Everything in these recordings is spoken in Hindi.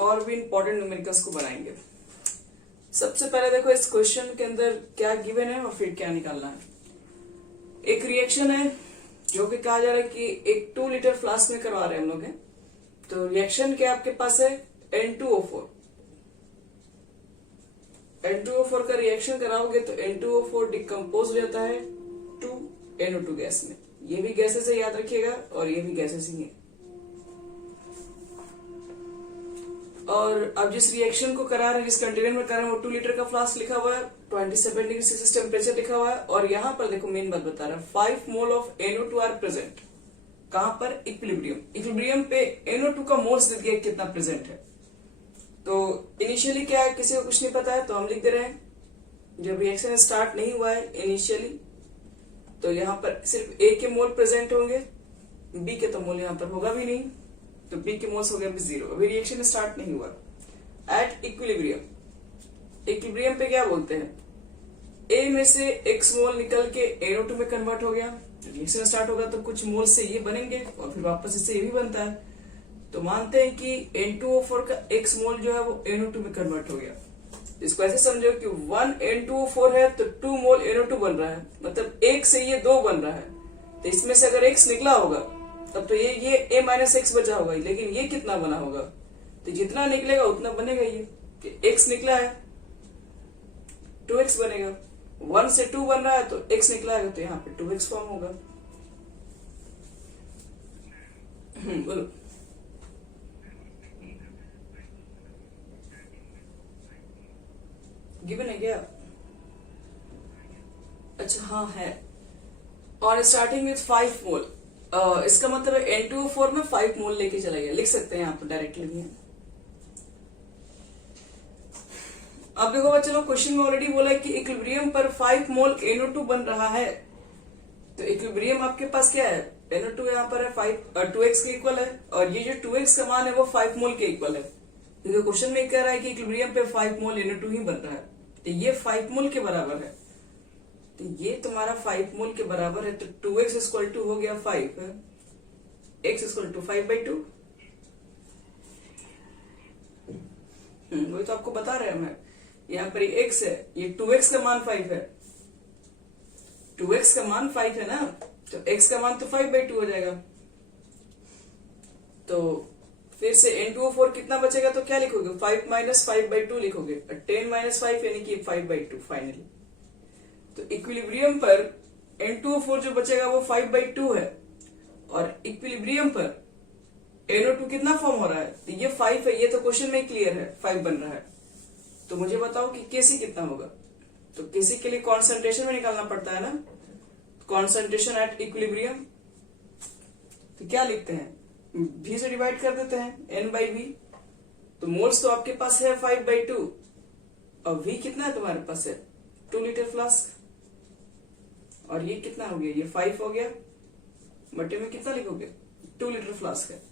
और भी इंपॉर्टेंट न्यूमेरिकल्स को बनाएंगे। सबसे पहले देखो इस क्वेश्चन के अंदर क्या गिवन है और फिर क्या निकालना है। एक रिएक्शन है जो कि कहा जा रहा है कि एक 2 लीटर फ्लास्क में करवा रहे हैं हम लोग हैं। तो रिएक्शन क्या आपके पास है N2O4। N2O4 का रिएक्शन कराओगे तो N2O4 डिकम्पोज हो जाता है 2NO2 गैस में। ये भी गैसेस से याद रखिएगा और ये भी गैसेस ही है। और अब जिस रिएक्शन को करा रहे हैं, जिस कंटेनर में कर रहे हैं, वो 2 लीटर का फ्लास्क लिखा हुआ है, 27 डिग्री सेल्सियस टेम्परेचर लिखा हुआ है। और यहाँ पर देखो मेन बात बता रहा है 5 mole of NO2 are present. कहां पर? इक्विलिब्रियम पे NO2 का मोल्स दे दिया कितना प्रेजेंट है। तो इनिशियली क्या है, किसी को कुछ नहीं पता है तो हम लिख दे रहे हैं जब रिएक्शन स्टार्ट नहीं हुआ है इनिशियली, तो यहाँ पर सिर्फ A के मोल प्रेजेंट होंगे, B के तो मोल यहाँ पर होगा भी नहीं, तो B के मोल्स हो गया अभी 0। अभी रिएक्शन स्टार्ट नहीं हुआ। एट इक्विलिब्रियम पे क्या बोलते हैं, A में से X मोल निकल के NO2 में कन्वर्ट हो गया। रिएक्शन स्टार्ट होगा तो कुछ मोल से ये बनेंगे और फिर वापस इससे ये भी बनता है। तो मानते हैं कि N2O4 का X मोल जो है वो NO2 में कन्वर्ट हो गया। इसको ऐसे समझो कि 1 N2O4 है तो 2 मोल NO2 बन रहा है, मतलब 1 से ये 2 बन रहा है। तो इसमें से अगर X निकला होगा तब तो ये A माइनस X बचा होगा, लेकिन ये कितना बना होगा, तो जितना निकलेगा उतना बनेगा। ये कि X निकला है 2X बनेगा, 1 से 2 बन रहा है तो X निकला है तो यहाँ पे 2X फॉर्म होगा। बोलो। गिवन है क्या? अच्छा हाँ है। और स्टार्टिंग विथ 5 मोल, इसका मतलब है N2O4 में 5 मोल लेके चला गया, लिख सकते हैं यहाँ पर डायरेक्टली भी। अब देखो चलो क्वेश्चन में ऑलरेडी बोला है कि इक्विलिब्रियम पर 5 मोल NO2 बन रहा है। तो इक्विलिब्रियम आपके पास क्या है, NO2 यहाँ पर है 2x के इक्वल है, और ये जो 2x का मान है वो 5 मोल के इक्वल है। क्योंकि क्वेश्चन में कह रहा है कि इक्विलिब्रियम पे 5 मोल NO2 ही बन रहा है, तो ये 5 मोल के बराबर है। तो ये तुम्हारा 5 मोल के बराबर है, तो 2x इक्वल टू हो गया 5, x इक्वल टू 5/2। वही तो आपको बता रहे हैं मैं, यहाँ पर ये x है, ये 2x का मान 5 है, 2x का मान 5 है ना, तो x का मान तो 5/2 हो जाएगा। तो फिर से N2O4 कितना बचेगा, तो क्या लिखोगे, 5 माइनस 5/2 लिखोगे, 10 माइनस 5 यानी कि 5/2 फाइनली। तो इक्विलिब्रियम पर N2O4 जो बचेगा वो 5/2 है, और इक्विलिब्रियम पर NO2 कितना फॉर्म हो रहा है, तो ये 5 है, ये तो क्वेश्चन में क्लियर है 5 बन रहा है। तो मुझे बताओ कि Kc कितना होगा। तो Kc के लिए कॉन्सेंट्रेशन में निकालना पड़ता है ना, कॉन्सेंट्रेशन एट इक्विलिब्रियम। तो क्या लिखते हैं, V से डिवाइड कर देते हैं N/V। तो मोल्स तो आपके पास है 5/2, और V कितना है तुम्हारे पास है 2 लीटर फ्लास्क, और ये कितना हो गया, ये 5 हो गया, बटे में कितना लिखोगे 2 लीटर फ्लास्क है।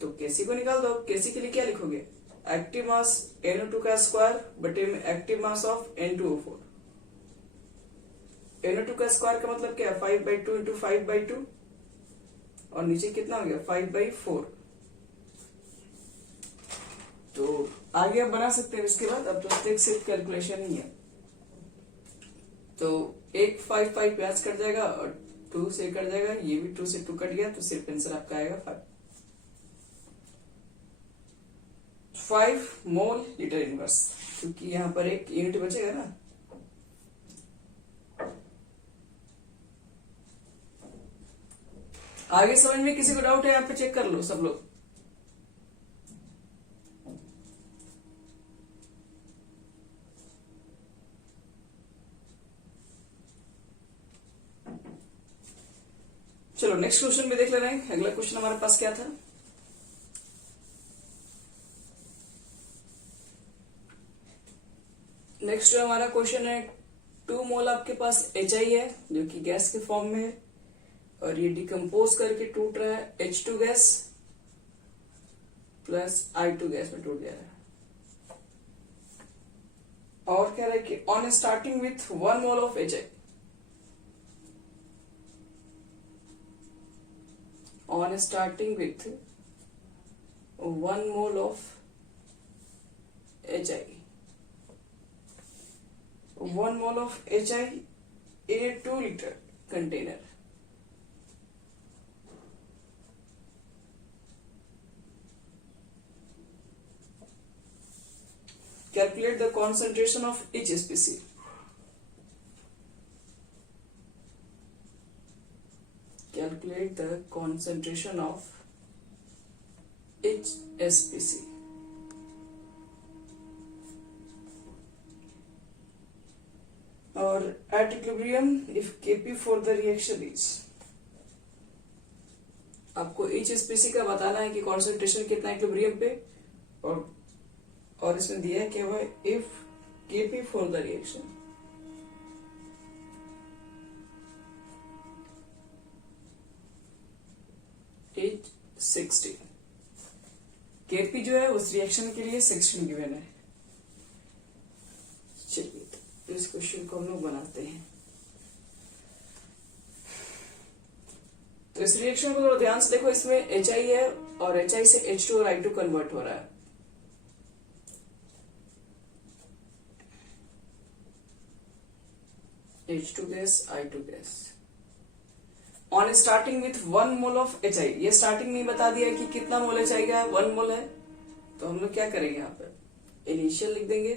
तो Kc को निकाल दो। Kc के लिए क्या लिखोगे, एक्टिव मास NO2 का स्क्वायर बटे में active mass of N2O4। NO2 का स्क्वायर का मतलब क्या है, 5/2 इंटू 5/2, और नीचे कितना हो गया 5/4। तो आगे आप बना सकते हैं इसके बाद, अब तो एक सिर्फ कैलकुलेशन ही है। तो एक 5 प्याज कट जाएगा और 2 से कट जाएगा, ये भी 2 से 2 कट गया, तो सिर्फ आंसर आपका आएगा 5 मोल लीटर इनवर्स, क्योंकि यहाँ पर एक यूनिट बचेगा ना। आगे समझ में किसी को डाउट है, यहाँ पे चेक कर लो सब लोग। चलो नेक्स्ट क्वेश्चन में देख ले रहे हैं। अगला क्वेश्चन हमारे पास क्या था, नेक्स्ट जो हमारा क्वेश्चन है 2 मोल आपके पास HI है जो कि गैस के फॉर्म में है, और ये डिकम्पोज करके टूट रहा है H2 gas plus I2 gas में टूट जा रहा है। और कह रहा है कि on starting with 1 mole of HI, on starting with 1 mole of HI, 1 mole of HI in a 2 liter container. Calculate the concentration of each species. Calculate the concentration of each species. Or at equilibrium, if Kp for the reaction is, आपको each species का बताना है कि concentration कितना है equilibrium पे, और इसमें दिया है क्या हुआ, if Kp for the reaction is 60, Kp जो है उस रिएक्शन के लिए 16 गिवन है। चलिए तो इस क्वेश्चन को हम लोग बनाते हैं। तो इस रिएक्शन को थोड़ा ध्यान से देखो, इसमें HI है और HI से H2 और I2 कन्वर्ट हो रहा है। H2 gas, I2 gas. On starting with 1 mole of HI, ये स्टार्टिंग में बता दिया है कि कितना मोल HI का है, 1 मोल है। तो हम लोग क्या करेंगे, यहाँ पर इनिशियल लिख देंगे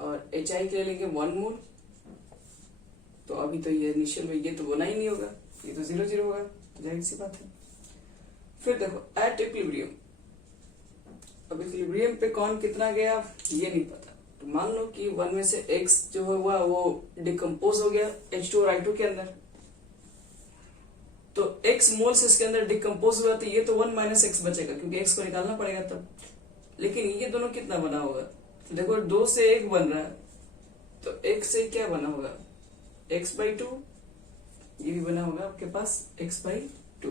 और HI के लिए लेंगे 1 मोल। तो अभी तो ये इनिशियल में ये तो बना ही नहीं होगा, ये तो 0 0 होगा, तो जाहिर सी बात है। फिर देखो एट इक्विलिब्रियम, अब इक्विलिब्रियम पे कौन कितना गया ये नहीं पता, तो मान लो कि 1 में से X जो हुआ वो डिकम्पोज हो गया H2 और I2 के अंदर, तो X मोल्स इसके अंदर डिकम्पोज हुआ, तो ये तो 1 माइनस X बचेगा क्योंकि X को निकालना पड़ेगा तब। लेकिन ये दोनों कितना बना होगा, तो देखो 2 से 1 बन रहा है, तो X से क्या बना होगा, x/2, ये भी बना होगा आपके पास x/2।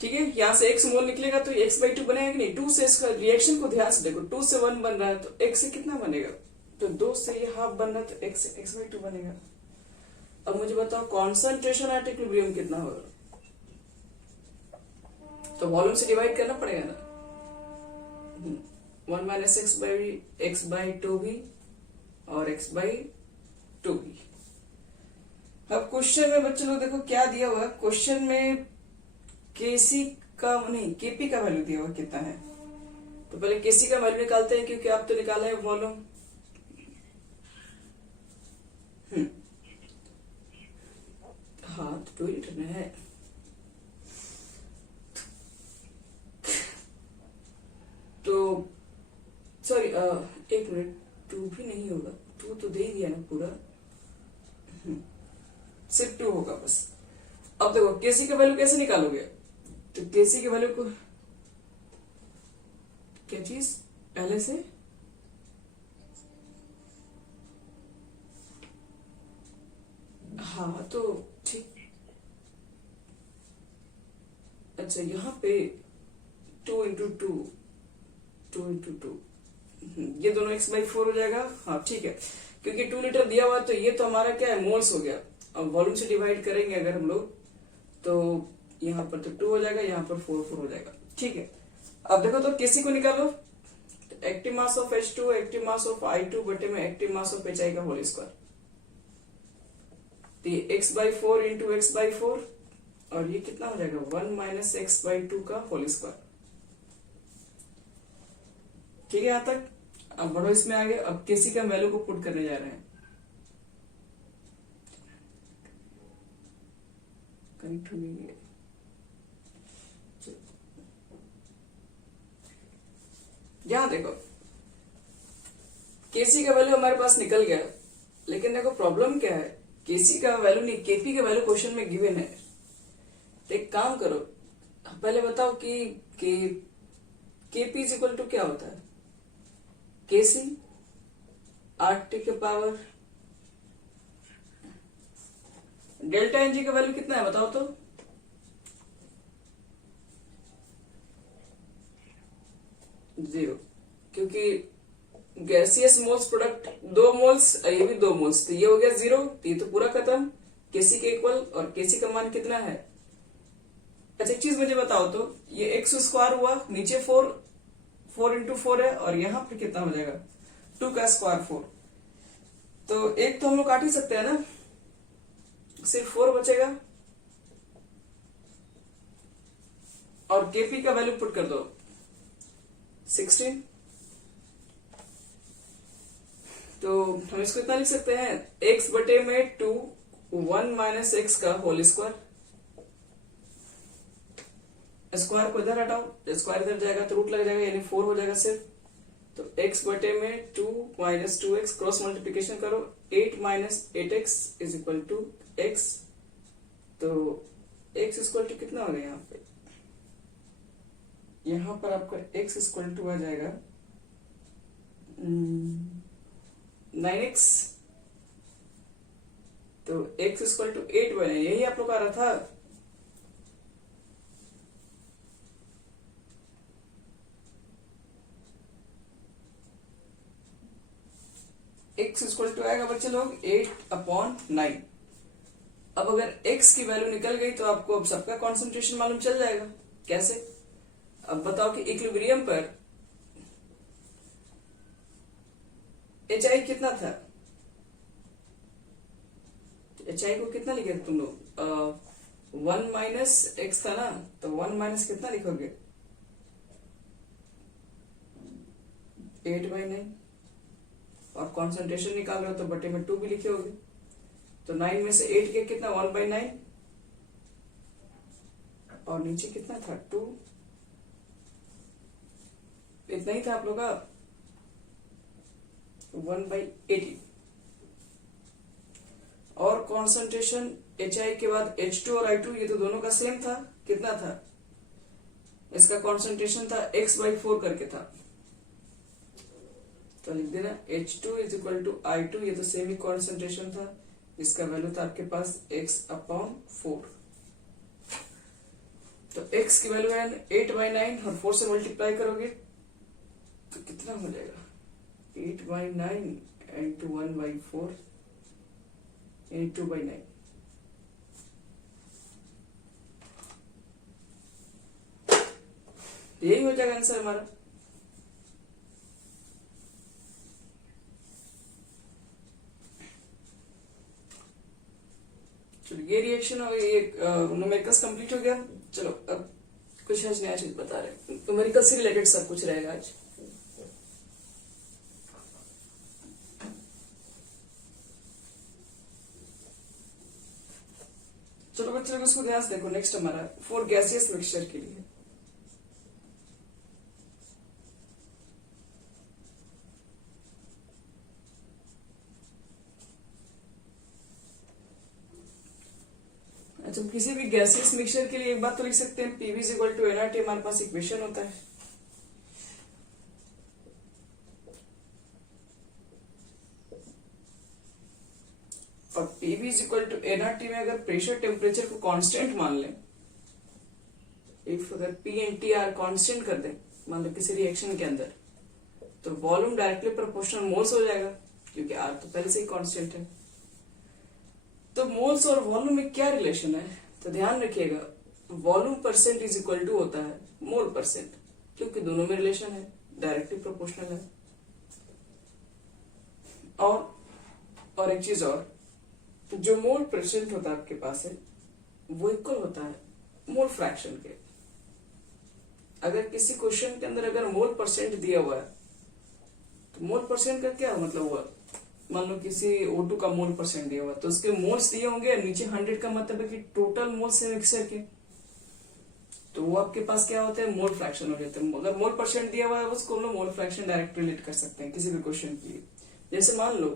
ठीक है, यहां से x मोल निकलेगा तो x/2 बनेगा कि नहीं। 2 से इसका रिएक्शन को ध्यान से देखो, 2 से 1 बन रहा है तो x से कितना बनेगा, तो 2 से ये हाफ बन रहा है तो x से x/2 बनेगा। अब मुझे बताओ कॉन्सेंट्रेशन एट इक्विलिब्रियम कितना होगा, तो वॉल्यूम से डिवाइड करना पड़ेगा ना, 1 माइनस x/2 भी और x/2 भी। अब क्वेश्चन में बच्चों लोग देखो क्या दिया हुआ, क्वेश्चन में केसी का नहीं केपी का वैल्यू दिया हुआ कितना है, तो पहले केसी का वैल्यू निकालते हैं क्योंकि आप तो निकाला है वॉल्यूम। हाँ तो 2 लीटर में है, तो सॉरी 1 मिनट, 2 भी नहीं होगा, 2 तो दे ही दिया ना पूरा, सिर्फ 2 होगा बस। अब देखो केसी का वैल्यू कैसे निकालोगे, तो केसी के वैल्यू को क्या चीज पहले से हाँ तो ठीक, अच्छा यहाँ पे 2 इंटू 2 ये दोनों x/4 हो जाएगा। हाँ ठीक है, क्योंकि 2 लीटर दिया हुआ तो ये तो हमारा क्या है मोल्स हो गया। अब वॉल्यूम से डिवाइड करेंगे अगर हम लोग तो यहाँ पर तो 2 हो जाएगा, यहाँ पर 4 हो जाएगा। ठीक है, अब देखो तो केसी को निकालो, active mass of H2 active mass of I2 बटे में एक्टिव मास ऑफ HI का होल स्क्वायर, तो ये x/4 इंटू x/4 और ये कितना हो जाएगा 1 माइनस x/2 का होल स्क्वायर। ठीक है यहां तक। अब बढ़ो इसमें आगे, अब केसी का वैल्यू को पुट करने जा रहे हैं, कनेक्ट हो गई है। यहां देखो केसी का वैल्यू हमारे पास निकल गया, लेकिन देखो प्रॉब्लम क्या है, केसी का वैल्यू नहीं केपी का वैल्यू क्वेश्चन में गिवन है। तो एक काम करो, पहले बताओ कि केपी इज इक्वल टू क्या होता है, केसी RT के पावर डेल्टा एनजी का वैल्यू कितना है बताओ तो, 0, क्योंकि गैसियस मोल्स प्रोडक्ट 2 मोल्स, ये भी 2 मोल्स, तो ये हो गया 0, तो ये तो पूरा खत्म, केसी के इक्वल, और केसी का मान कितना है। अच्छा एक चीज मुझे बताओ तो, ये एक्स स्क्वायर हुआ, नीचे 4 इंटू 4 है, और यहाँ पर कितना हो जाएगा 2 का स्क्वायर 4, तो एक तो हम लोग काट ही सकते हैं ना, सिर्फ 4 बचेगा, और केपी का वैल्यू पुट कर दो 16, तो हम इसको इतना लिख सकते हैं, x बटे में 2 1 माइनस एक्स का होल स्क्वायर, स्क्वायर को इधर हटाओ, स्क्वायर इधर जाएगा तो रूट लग जाएगा, यानी 4 हो जाएगा सिर्फ, तो x बटे में 2 माइनस 2x, क्रॉस मल्टीप्लीकेशन करो, 8 minus 8x is equal to x, तो x इक्वल टू कितना हो गया यहाँ पे, यहाँ पर आपका x इक्वल टू आ जाएगा 9x, तो x इक्वल टू 8 बने, यही आप लोग आ रहा था। x इक्वल टू आएगा बच्चे लोग 8/9। अब अगर x की वैल्यू निकल गई तो आपको अब सबका कॉन्सेंट्रेशन मालूम चल जाएगा। कैसे? अब बताओ कि इक्विलिब्रियम पर HI कितना था, HI को कितना लिखे तुम लोग, 1 माइनस एक्स था ना, तो 1 माइनस कितना लिखोगे 8/9, और कॉन्सेंट्रेशन निकाल रहे हो तो बटे में 2 भी लिखे होगे, तो 9 में से 8 के कितना 1/9, और नीचे कितना था 2, इतना ही था आप लोग का 1/80, और कॉन्सेंट्रेशन HI के बाद H2 और I2 ये तो दोनों का सेम था, कितना था, इसका कॉन्सेंट्रेशन था x/4 करके था, तो लिख देना H2 is equal to I2, ये तो सेम ही कॉन्सेंट्रेशन था, इसका वैल्यू था आपके पास x/4, तो x की वैल्यू है 8/9 और 4 से मल्टीप्लाई करोगे तो कितना हो जाएगा 8/9 इंटू 1/4 यानी 2/9, यही हो जाएगा आंसर हमारा। चलो ये रिएक्शन और ये न्यूमेरिकल्स कंप्लीट हो गया। चलो अब कुछ आज नया चीज बता रहे, न्यूमेरिकल से रिलेटेड सब कुछ रहेगा आज। चलो बच्चों लोग इसको ध्यान से देखो, नेक्स्ट हमारा 4 गैसियस मिक्सचर के लिए। अच्छा, किसी भी गैसियस मिक्सचर के लिए एक बात तो लिख सकते हैं, PV is equal to nRT, हमारे पास इक्वेशन होता है। और PV is equal to nRT में अगर प्रेशर टेम्परेचर को कांस्टेंट मान लें, इफ अगर P and T are constant कर दें मान लो किसी रिएक्शन के अंदर, तो वॉल्यूम डायरेक्टली प्रोपोर्शनल मोल्स हो जाएगा, क्योंकि R तो पहले से ही कांस्टेंट है। तो मोल्स और वॉल्यूम में क्या रिलेशन है, तो ध्यान रखिएगा, volume percent is equal to होता है मोल परसेंट, क्योंकि दोनों में रिलेशन है, डायरेक्टली प्रोपोर्शनल है। और एक चीज और, जो मोल परसेंट होता है आपके पास है वो इक्वल होता है मोल फ्रैक्शन के। अगर किसी क्वेश्चन के अंदर अगर मोल परसेंट दिया हुआ है, तो मोल परसेंट का क्या मतलब हुआ, मान लो किसी O2 का मोल परसेंट दिया हुआ, तो उसके मोल्स दिए होंगे, नीचे 100 का मतलब है कि टोटल मोल्स है मिक्सचर के, तो वो आपके पास क्या होता है मोल फ्रैक्शन हो जाता है। अगर मोल परसेंट दिया हुआ है उसको हम लोग मोल फ्रैक्शन डायरेक्ट रिलेट कर सकते हैं किसी भी क्वेश्चन के लिए। जैसे मान लो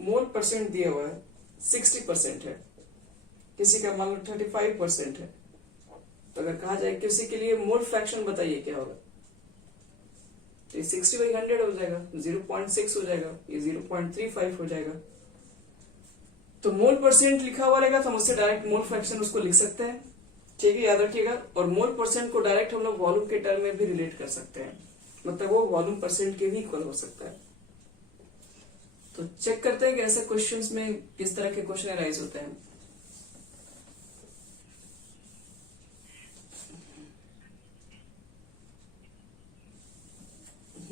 मोल परसेंट दिया हुआ है 60% है, किसी का मान लो 35% है, तो अगर कहा जाए किसी के लिए मोल फ्रैक्शन बताइए क्या होगा, तो 60/100 हो जाएगा, 0.6 हो जाएगा, ये 0.35 हो जाएगा। तो मोल परसेंट लिखा हुआ रहेगा तो हम उससे डायरेक्ट मोल फ्रैक्शन उसको लिख सकते हैं, ठीक है, याद रखिएगा। और मोल परसेंट को डायरेक्ट हम लोग वॉल्यूम के टर्म में भी रिलेट कर सकते हैं, मतलब वो वॉल्यूम परसेंट के भी इक्वल हो सकता है। तो चेक करते हैं कि ऐसे क्वेश्चंस में किस तरह के क्वेश्चन अराइज होते हैं।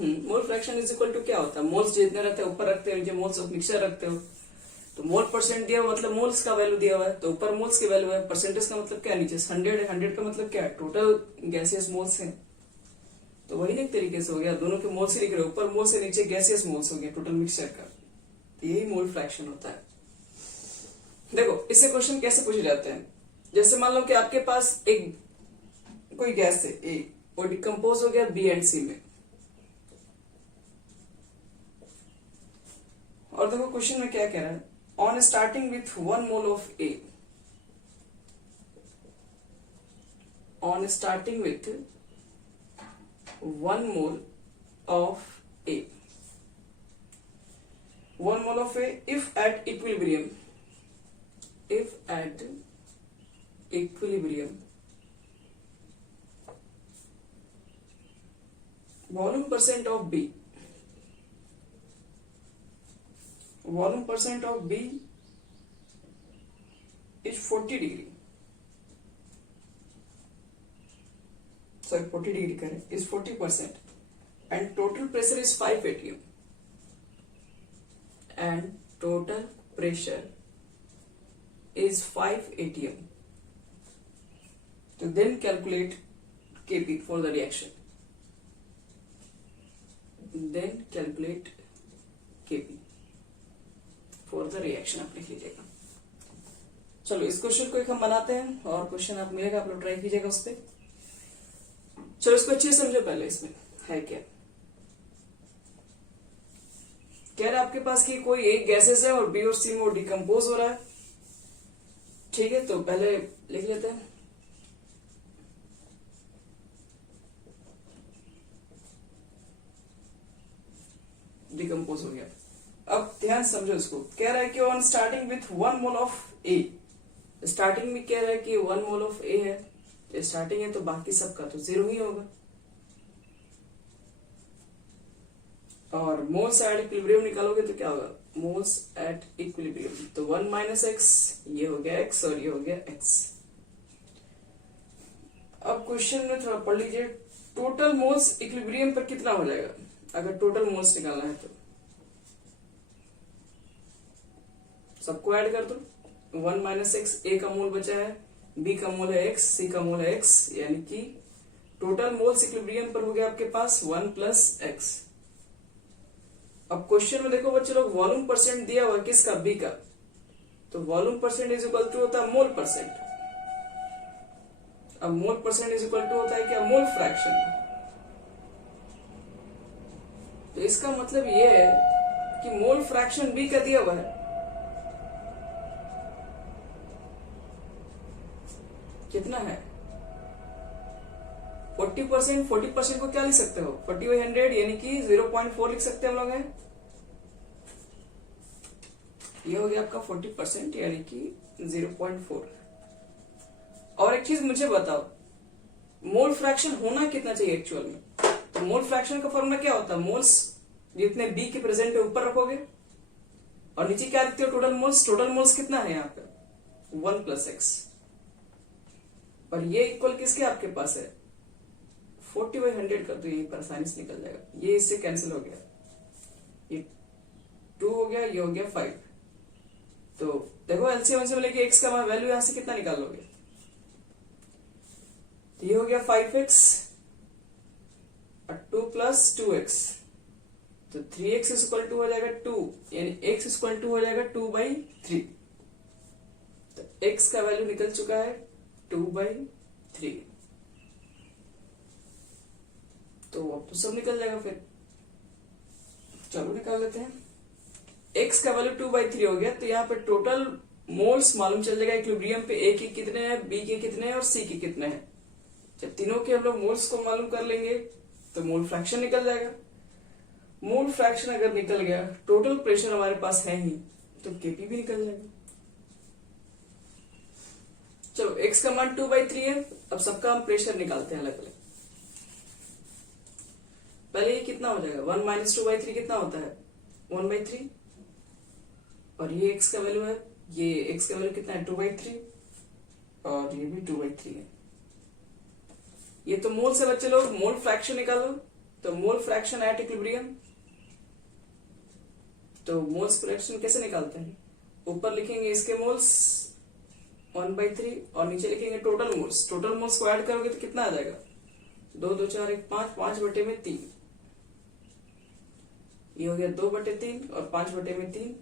Mole fraction is equal to क्या होता है? मोल्स जितने रहते हैं ऊपर रखते हो, जो मोल्स ऑफ मिक्सचर रखते हो, तो मोल परसेंट दिया हुआ मतलब मोल्स का वैल्यू दिया हुआ है, तो ऊपर मोल्स की वैल्यू है। परसेंटेज का मतलब क्या? नीचे 100 है, 100 का मतलब क्या है? टोटल गैसियस मोल्स हैं। तो वही एक तरीके से हो गया, दोनों के मोल्स ही लिख रहे हो, ऊपर मोल्स है नीचे गैसियस मोल्स हो गया टोटल मिक्सचर का। तो यही मोल फ्रैक्शन होता है। देखो इससे क्वेश्चन कैसे पूछे जाते हैं। जैसे मान लो कि आपके पास एक कोई गैस है ए, वो डिकम्पोज हो गया बी एंड सी में। और देखो क्वेश्चन में क्या कह रहा है, on starting with 1 mole of A, on starting with 1 mole of A, 1 mole of A if at equilibrium, if at equilibrium volume percent of B, volume percent of B is 40 degree, sorry 40 degree करें, is 40% and total pressure is 5 atm and total pressure is 5 atm. So then calculate Kp for the reaction. Then calculate Kp for the reaction आप लिख लीजिएगा। चलो इस क्वेश्चन को एक हम बनाते हैं और क्वेश्चन आप मिलेगा, आप लोग ट्राई कीजिएगा उस पर। चलो इसको अच्छे से समझो पहले इसमें है क्या। कह रहे आपके पास कि कोई एक गैसेस है और बी और सी में वो डिकम्पोज हो रहा है। ठीक है, तो पहले लिख लेते हैं। डिकम्पोज हो गया। अब ध्यान समझो इसको। कह रहा है कि on starting with 1 mole of A, starting में कह रहा है कि 1 मोल ऑफ ए है, तो स्टार्टिंग है तो बाकी सबका तो 0 ही होगा। और मोल्स एट इक्विलिब्रियम निकालोगे तो क्या होगा? मोल्स एट इक्विलिब्रियम, तो 1 माइनस एक्स, ये हो गया एक्स और ये हो गया एक्स। अब क्वेश्चन में थोड़ा पढ़ लीजिए, टोटल मोल्स इक्विलिब्रियम पर कितना हो जाएगा अगर टोटल मोल्स निकालना है तो। सबको ऐड कर दो। 1 माइनस एक्स, ए का मोल बचा है, बी का मोल है एक्स, सी का मोल है एक्स, यानी कि टोटल मोल्स इक्विलिब्रियम पर हो गया आपके पास 1 प्लस एक्स। अब क्वेश्चन में देखो बच्चे लोग, वॉल्यूम परसेंट दिया हुआ किसका? बी का। तो volume percent is equal to होता है मोल परसेंट। अब mole percent is equal to होता है क्या? Mole fraction. तो इसका मतलब ये है कि मोल फ्रैक्शन बी का दिया हुआ है, कितना है? 40%। 40% को क्या लिख सकते हो? 40/100 यानी कि 0.4 लिख सकते हैं हम लोग हैं। ये हो गया आपका 40% यानी कि 0.4। और एक चीज मुझे बताओ, मोल फ्रैक्शन होना कितना चाहिए एक्चुअल में? तो मोल फ्रैक्शन का फॉर्मूला क्या होता है? मोल्स जितने बी के प्रेजेंट है ऊपर रखोगे और नीचे क्या रखते हो? Total moles. टोटल मोल्स कितना है यहाँ पे? 1 प्लस एक्स। और ये इक्वल किसके आपके पास है? 40/100 कर दो, यही पर आसानी से निकल जाएगा। ये इससे कैंसिल हो गया, ये 2 हो गया, ये हो गया 5। तो देखो एलसीएम से लेके एक्स का वैल्यू यहां से कितना निकाल लोगे? तो ये हो गया 5x और 2 प्लस 2x, तो 3x इज इक्वल टू हो जाएगा 2, यानी x इज इक्वल टू हो जाएगा 2/3। तो x का वैल्यू निकल चुका है 2/3। तो अब तो सब निकल जाएगा फिर। चलो निकाल लेते हैं। x का वैल्यू 2/3 हो गया, तो यहाँ पे टोटल मोल्स मालूम चल जाएगा इक्विलिब्रियम पे। a के कितने हैं, b के कितने हैं और c के कितने हैं। जब तीनों के हम लोग मोल्स को मालूम कर लेंगे तो मोल फ्रैक्शन निकल जाएगा। मोल फ्रैक्शन अगर निकल गया, टोटल प्रेशर हमारे पास है ही, तो केपी भी निकल जाएगा। चलो x का मान 2/3 है। अब सबका हम प्रेशर निकालते हैं अलग अलग। पहले ये कितना हो जाएगा, 1 माइनस 2/3 कितना होता है, 1/3, और ये x का वैल्यू है, ये x का वैल्यू कितना है, 2/3, और ये भी 2/3 है। ये तो मोल से बच्चे लोग मोल फ्रैक्शन निकालो, तो मोल फ्रैक्शन एट इक्विलिब्रियम, तो मोल्स फ्रैक्शन कैसे निकालते हैं, ऊपर लिखेंगे इसके मोल्स 1/3 और नीचे लिखेंगे टोटल मोल्स। टोटल मोल्स को ऐड करोगे तो कितना आ जाएगा, 2 2 4 1 5, 5/3, ये हो गया 2/3 और 5/3,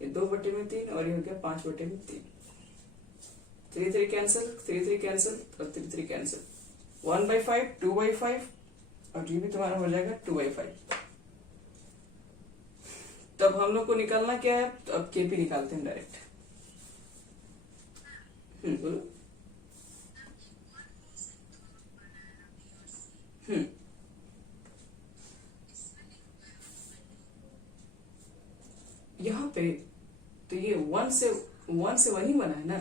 ये 2/3 और ये हो गया 5/3, 3 3 कैंसिल, 3 3 कैंसिल और 3 3 कैंसिल, 1/5, 2/5 और ये भी तुम्हारा हो जाएगा 2/5। तब हम लोग को निकालना क्या है, तो अब केपी निकालते हैं डायरेक्ट। बोलो। यहाँ पे तो ये 1 से 1 ही बना है ना,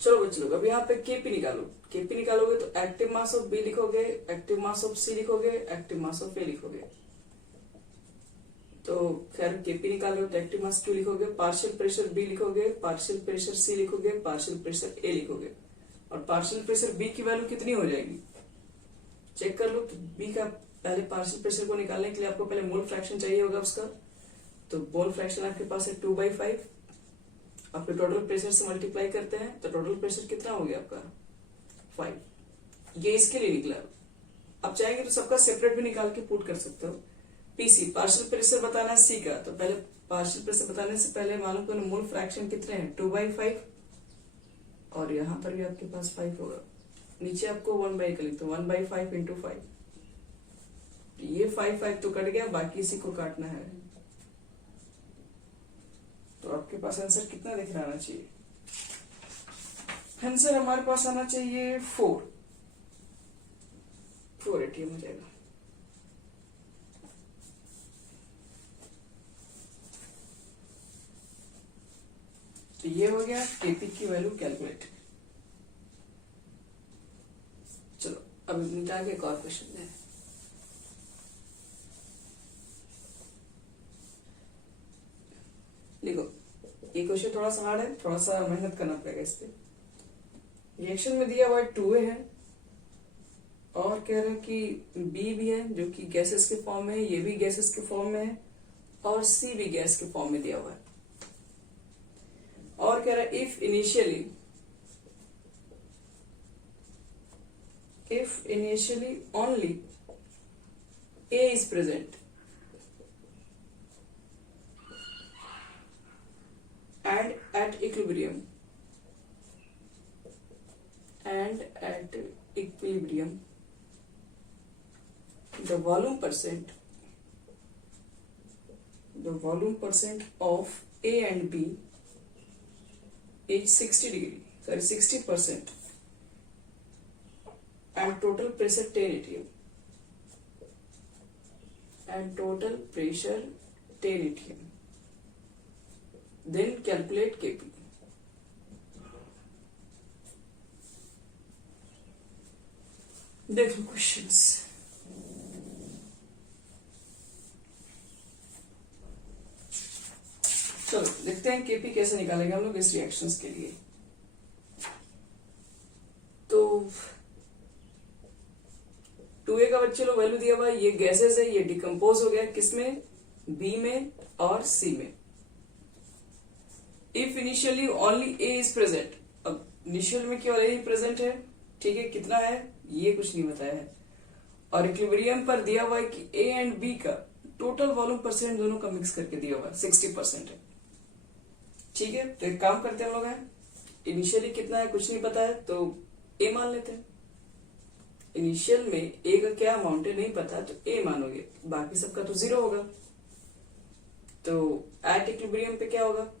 चलो बच्चे लोग अब यहाँ पे केपी निकालो। केपी निकालोगे तो एक्टिव मास ऑफ बी लिखोगे, एक्टिव मास ऑफ सी लिखोगे, एक्टिव मास ऑफ ए लिखोगे। तो खैर केपी निकालो तो एक्टिव मास क्यू लिखोगे, पार्शियल प्रेशर बी लिखोगे, पार्शियल प्रेशर सी लिखोगे, पार्शियल प्रेशर ए लिखोगे, और पार्शियल प्रेशर बी की वैल्यू कितनी हो जाएगी चेक कर लो। तो बी का पहले पार्शियल प्रेशर को निकालने के लिए आपको पहले मोल फ्रैक्शन चाहिए होगा उसका, तो मोल फ्रैक्शन आपके पास है 2/5, आपके टोटल प्रेशर से मल्टीप्लाई करते हैं तो टोटल प्रेशर कितना हो गया आपका 5, ये इसके लिए निकला। अब चाहेंगे तो सबका सेपरेट भी निकाल के पुट कर सकते हो। पीसी पार्शियल प्रेशर बताना है सी का, तो पहले पार्शियल प्रेशर बताने से पहले मालूम करो मोल फ्रैक्शन कितने हैं 2/5, और यहाँ पर भी आपके पास 5 होगा, नीचे आपको 1/, लिख दो 1/5 इंटू 5, ये 5 तो कट गया, बाकी इसी को काटना है। तो आपके पास आंसर कितना दिख रहा आना चाहिए, आंसर हमारे पास आना चाहिए 4 ATM हो जाएगा। तो ये हो गया केपी की वैल्यू कैलकुलेट। चलो अब निकाल के एक और क्वेश्चन है। लिखो, ये क्वेश्चन थोड़ा सा हार्ड है, थोड़ा सा मेहनत करना पड़ेगा इस पे। रिएक्शन में दिया हुआ है 2A है, और कह रहे हैं कि B भी है जो कि गैसेस के फॉर्म में है, ये भी गैसेस के फॉर्म में है, और C भी गैस के फॉर्म में दिया हुआ है। और कह रहा है if initially only A is present and at equilibrium the volume percent of A and B is 60%, and total pressure 10 atm, then calculate Kp। देखो क्वेश्चंस, चलो देखते हैं केपी कैसे निकालेंगे हम लोग इस रिएक्शंस के लिए। तो 2A का बच्चे लोग वैल्यू दिया हुआ है, ये गैसेस है, ये डिकम्पोज हो गया किसमें, बी में और सी में। If initially only A is present, अब इनिशियल में केवल ए ही प्रेजेंट है, ठीक है, कितना है ये कुछ नहीं बताया है, और इक्विलिब्रियम पर दिया हुआ है कि ए एंड बी का टोटल वॉल्यूम परसेंट दोनों का मिक्स करके दिया हुआ है 60% है, ठीक है। तो एक काम करते हैं हम लोग हैं, इनिशियली कितना है कुछ नहीं पता है तो ए मान लेते हैं। इनिशियल में ए का क्या अमाउंट है नहीं पता, तो ए मानोगे, बाकी सबका तो 0 होगा। तो एट इक्विलिब्रियम पे क्या होगा,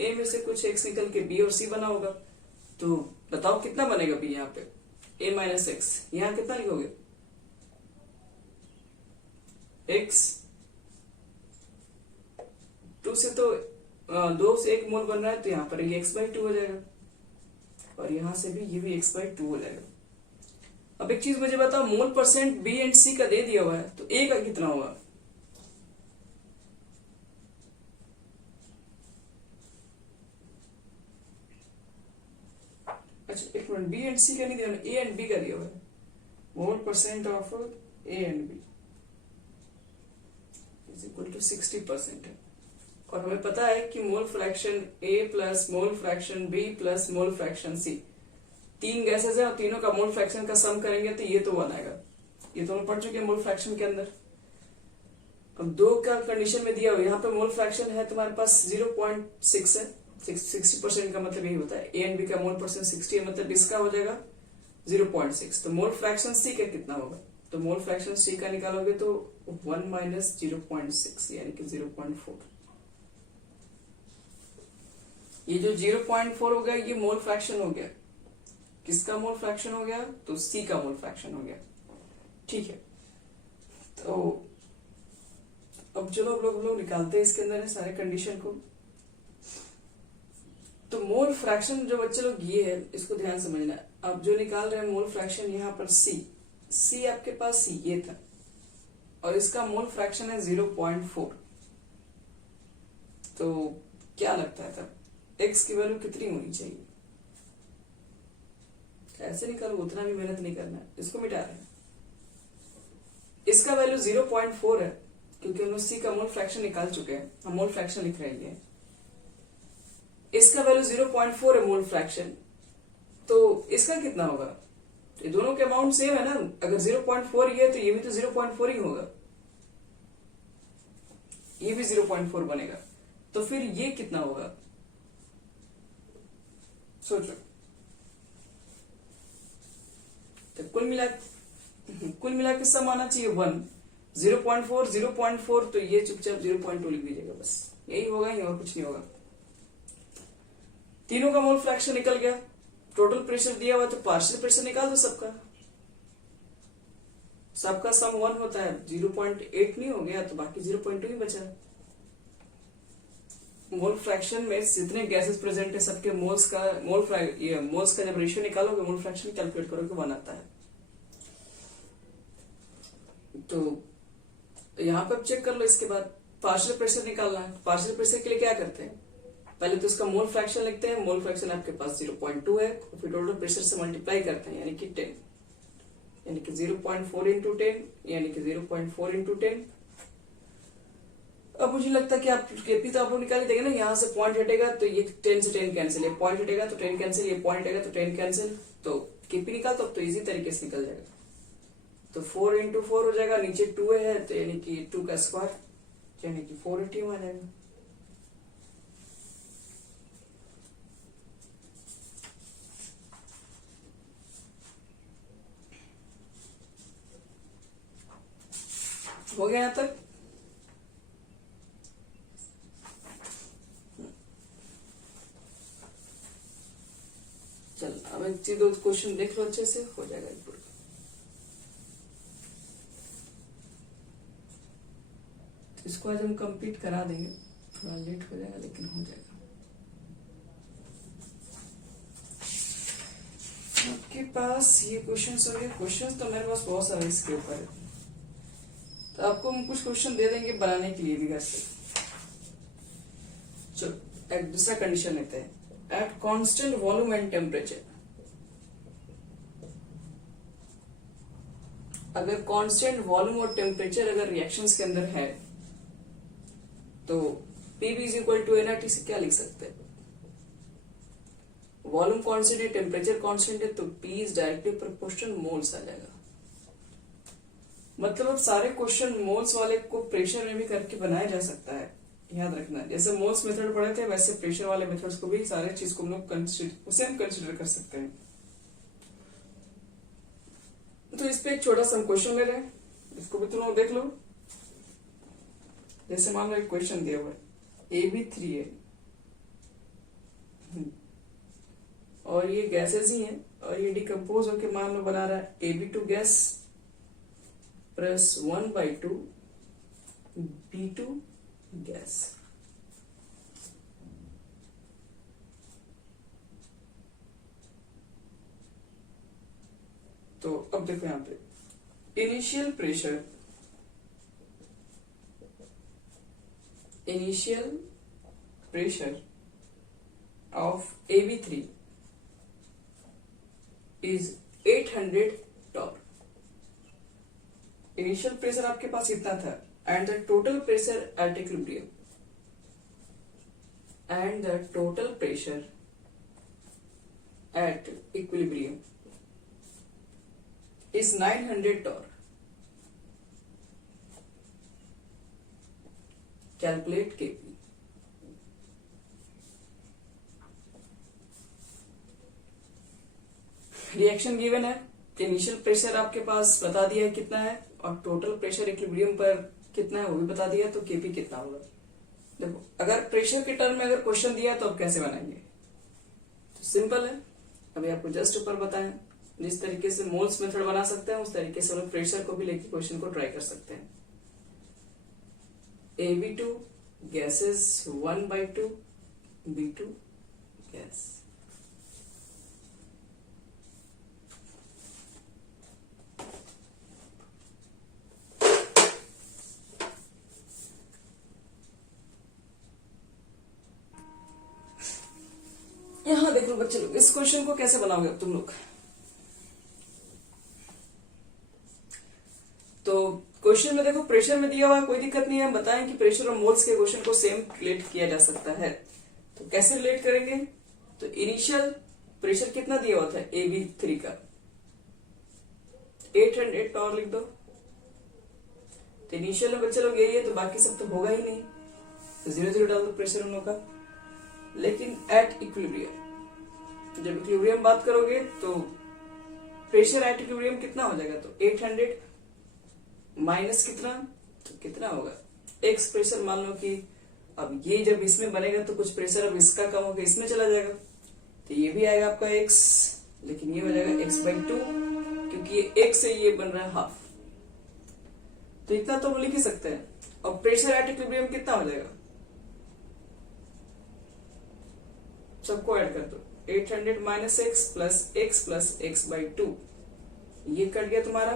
ए में से कुछ एक्स निकल के बी और सी बना होगा, तो बताओ कितना बनेगा बी यहाँ पे, a माइनस एक्स, यहाँ कितना लिखोगे x, 2 से तो 2 से 1 मोल बन रहा है, तो यहाँ पर ये x/2 हो जाएगा, और यहां से भी ये भी x/2 हो जाएगा। अब एक चीज मुझे बताओ, मोल परसेंट बी एंड सी का दे दिया हुआ है, तो ए का कितना होगा? अच्छा एक मिनट, बी एंड सी का नहीं दिया, ए एंड बी का दिया हुआ है। Mole percent of A and B is equal to 60% है। और हमें पता है कि mole fraction A plus mole fraction B plus mole fraction C, 3 gases है और तीनों का मोल फ्रैक्शन का सम करेंगे तो ये तो 1 आएगा। ये तो हम पढ़ चुके हैं मोल फ्रैक्शन के अंदर। अब 2 का कंडीशन में दिया हुआ, यहाँ पे मोल फ्रैक्शन है तुम्हारे पास 0.6 है, 60% का मतलब यही होता है। ए एंड बी का मोल परसेंट 60 है, मतलब इसका हो जाएगा 0.6। तो मोल फ्रैक्शन सी का कितना होगा? तो मोल फ्रैक्शन सी का निकालोगे तो 1 माइनस 0.6 यानी कि 0.4। ये जो 0.4 हो गया ये मोल फ्रैक्शन हो गया। किसका मोल फ्रैक्शन हो गया? तो सी का मोल फ्रैक्शन हो गया। ठीक है, तो अब चलो हम लोग निकालते हैं इसके अंदर सारे कंडीशन को। तो मोल फ्रैक्शन जो बच्चे लोग ये है इसको ध्यान समझना। अब जो निकाल रहे हैं मोल फ्रैक्शन, यहाँ पर सी आपके पास ये था और इसका मोल फ्रैक्शन है 0.4। तो क्या लगता है तब एक्स की वैल्यू कितनी होनी चाहिए? ऐसे निकालो, उतना भी मेहनत नहीं करना है, इसको मिटा रहे हैं। इसका वैल्यू 0.4 है क्योंकि हम लोग सी का मोल फ्रैक्शन निकाल चुके हैं, हम मोल फ्रैक्शन लिख रहे हैं। इसका वैल्यू 0.4 है मोल फ्रैक्शन, तो इसका कितना होगा? ये दोनों के अमाउंट सेम है ना, अगर 0.4 ये है तो ये भी तो 0.4 ही होगा, ये भी 0.4 बनेगा। तो फिर ये कितना होगा? सोचो। तो कुल मिला के सम आना चाहिए 1, 0.4 तो ये चुपचाप 0.2 लिख दीजिएगा, बस यही होगा ही और कुछ नहीं होगा। तीनों का मोल फ्रैक्शन निकल गया, टोटल प्रेशर दिया हुआ तो पार्शियल प्रेशर निकाल दो सबका सम 1 होता है, 0.8 नहीं हो गया तो बाकी 0.2 ही बचा। मोल फ्रैक्शन में जितने गैसेस प्रेजेंट है सबके मोल्स का जब रेशियो निकालोगे मोल फ्रैक्शन कैलकुलेट करोगे 1 आता है। तो यहाँ पर चेक कर लो। इसके बाद पार्शियल प्रेशर निकालना है। पार्शियल प्रेशर के लिए क्या करते हैं? पहले तो इसका मोल फ्रैक्शन लिखते हैं। मोल फ्रैक्शन आपके पास 0.2 है, फिर टोटल प्रेशर से मल्टीप्लाई करते हैं यानी कि 10, यानी कि 0.4 इंटू 10 यानी कि 0.4 इंटू 10। अब मुझे लगता है कि आप केपी तो आप लोग निकाल देंगे ना, यहाँ से पॉइंट हटेगा तो ये 10 से 10 कैंसिल, ये पॉइंट हटेगा तो 10 कैंसिल, ये पॉइंट हटेगा तो 10 कैंसिल, तो केपी निकाल तो इजी तरीके से निकल जाएगा। तो 4 इंटू 4 हो जाएगा, नीचे 2 है तो यानी कि 2 का स्क्वायर यानी कि 480 आ जाएगा। हो गया यहाँ तक? चल अब एक चीज 2 क्वेश्चन देख लो अच्छे से, हो जाएगा पूरा। इसको आज हम कंप्लीट करा देंगे, थोड़ा लेट हो जाएगा लेकिन हो जाएगा। आपके पास ये क्वेश्चंस हो गए। क्वेश्चंस तो मेरे पास बहुत सारे इसके ऊपर है, तो आपको हम कुछ क्वेश्चन दे देंगे बनाने के लिए भी घर से। चलो एक दूसरा कंडीशन लेते हैं। At constant volume and temperature, अगर कांस्टेंट वॉल्यूम और टेम्परेचर अगर रिएक्शंस के अंदर है तो PV is equal to nRT से क्या लिख सकते हैं? वॉल्यूम कांस्टेंट है, टेम्परेचर कांस्टेंट है, तो P is directly proportional moles आ जाएगा। मतलब अब सारे क्वेश्चन मोल्स वाले को प्रेशर में भी करके बनाया जा सकता है, याद रखना। जैसे मोल्स मेथड पढ़े थे वैसे प्रेशर वाले मेथड्स को भी सारे चीज को हम लोग कंसिडर कर सकते हैं। तो इस पे एक छोटा सा क्वेश्चन ले रहे हैं, इसको भी तुम लोग देख लो। जैसे मान लो एक क्वेश्चन दिया हुआ है AB3 है और ये गैसेस ही हैं और ये डिकम्पोज होकर मान लो बना रहा है AB2 gas plus 1/2 B2 gas. तो अब देखो यहां पे initial pressure of AB3 is 800 torque. Initial pressure आपके पास इतना था and the total pressure at equilibrium is 900 torr। Calculate Kp। Reaction given है, इनिशियल प्रेशर आपके पास बता दिया है कितना है और टोटल प्रेशर इक्विलिब्रियम पर कितना है वो भी बता दिया है, तो Kp कितना होगा। देखो अगर प्रेशर के टर्म में अगर क्वेश्चन दिया तो आप कैसे बनाएंगे, तो सिंपल है, अभी आपको जस्ट ऊपर बताएं जिस तरीके से मोल्स मेथड बना सकते हैं उस तरीके से हम प्रेशर को भी लेके क्वेश्चन को ट्राई कर सकते हैं। AB2 gases 1/2 B2 gas. यहां देख लो बच्चे लोग, इस क्वेश्चन को कैसे बनाओगे अब तुम लोग। तो क्वेश्चन में देखो प्रेशर में दिया हुआ है, कोई दिक्कत नहीं है, हम बताएं कि प्रेशर और मोल्स के क्वेश्चन को सेम रिलेट किया जा सकता है। तो कैसे रिलेट करेंगे, तो इनिशियल प्रेशर कितना दिया हुआ था AB3 का 800 टॉर लिख दो। तो इनिशियल में बच्चे लोग यही है, तो बाकी सब तो होगा ही नहीं, तो 0 डाल दो प्रेशर उन लोगों का। लेकिन एट इक्विलिब्रियम, जब इक्विलिब्रियम बात करोगे तो प्रेशर एट इक्विलिब्रियम कितना हो जाएगा, तो 800 माइनस कितना, तो कितना होगा x प्रेशर। मान लो कि अब ये जब इसमें बनेगा तो कुछ प्रेशर अब इसका कम होकर इसमें चला जाएगा, तो ये भी आएगा आपका x, लेकिन ये हो जाएगा x/2 क्योंकि ये x से ये बन रहा है हाफ, तो इतना तो लिख ही सकते हैं। और प्रेशर एट इक्विलिब्रियम कितना हो जाएगा, सबको ऐड कर दो, 800 माइनस x प्लस x/2, ये कट गया तुम्हारा,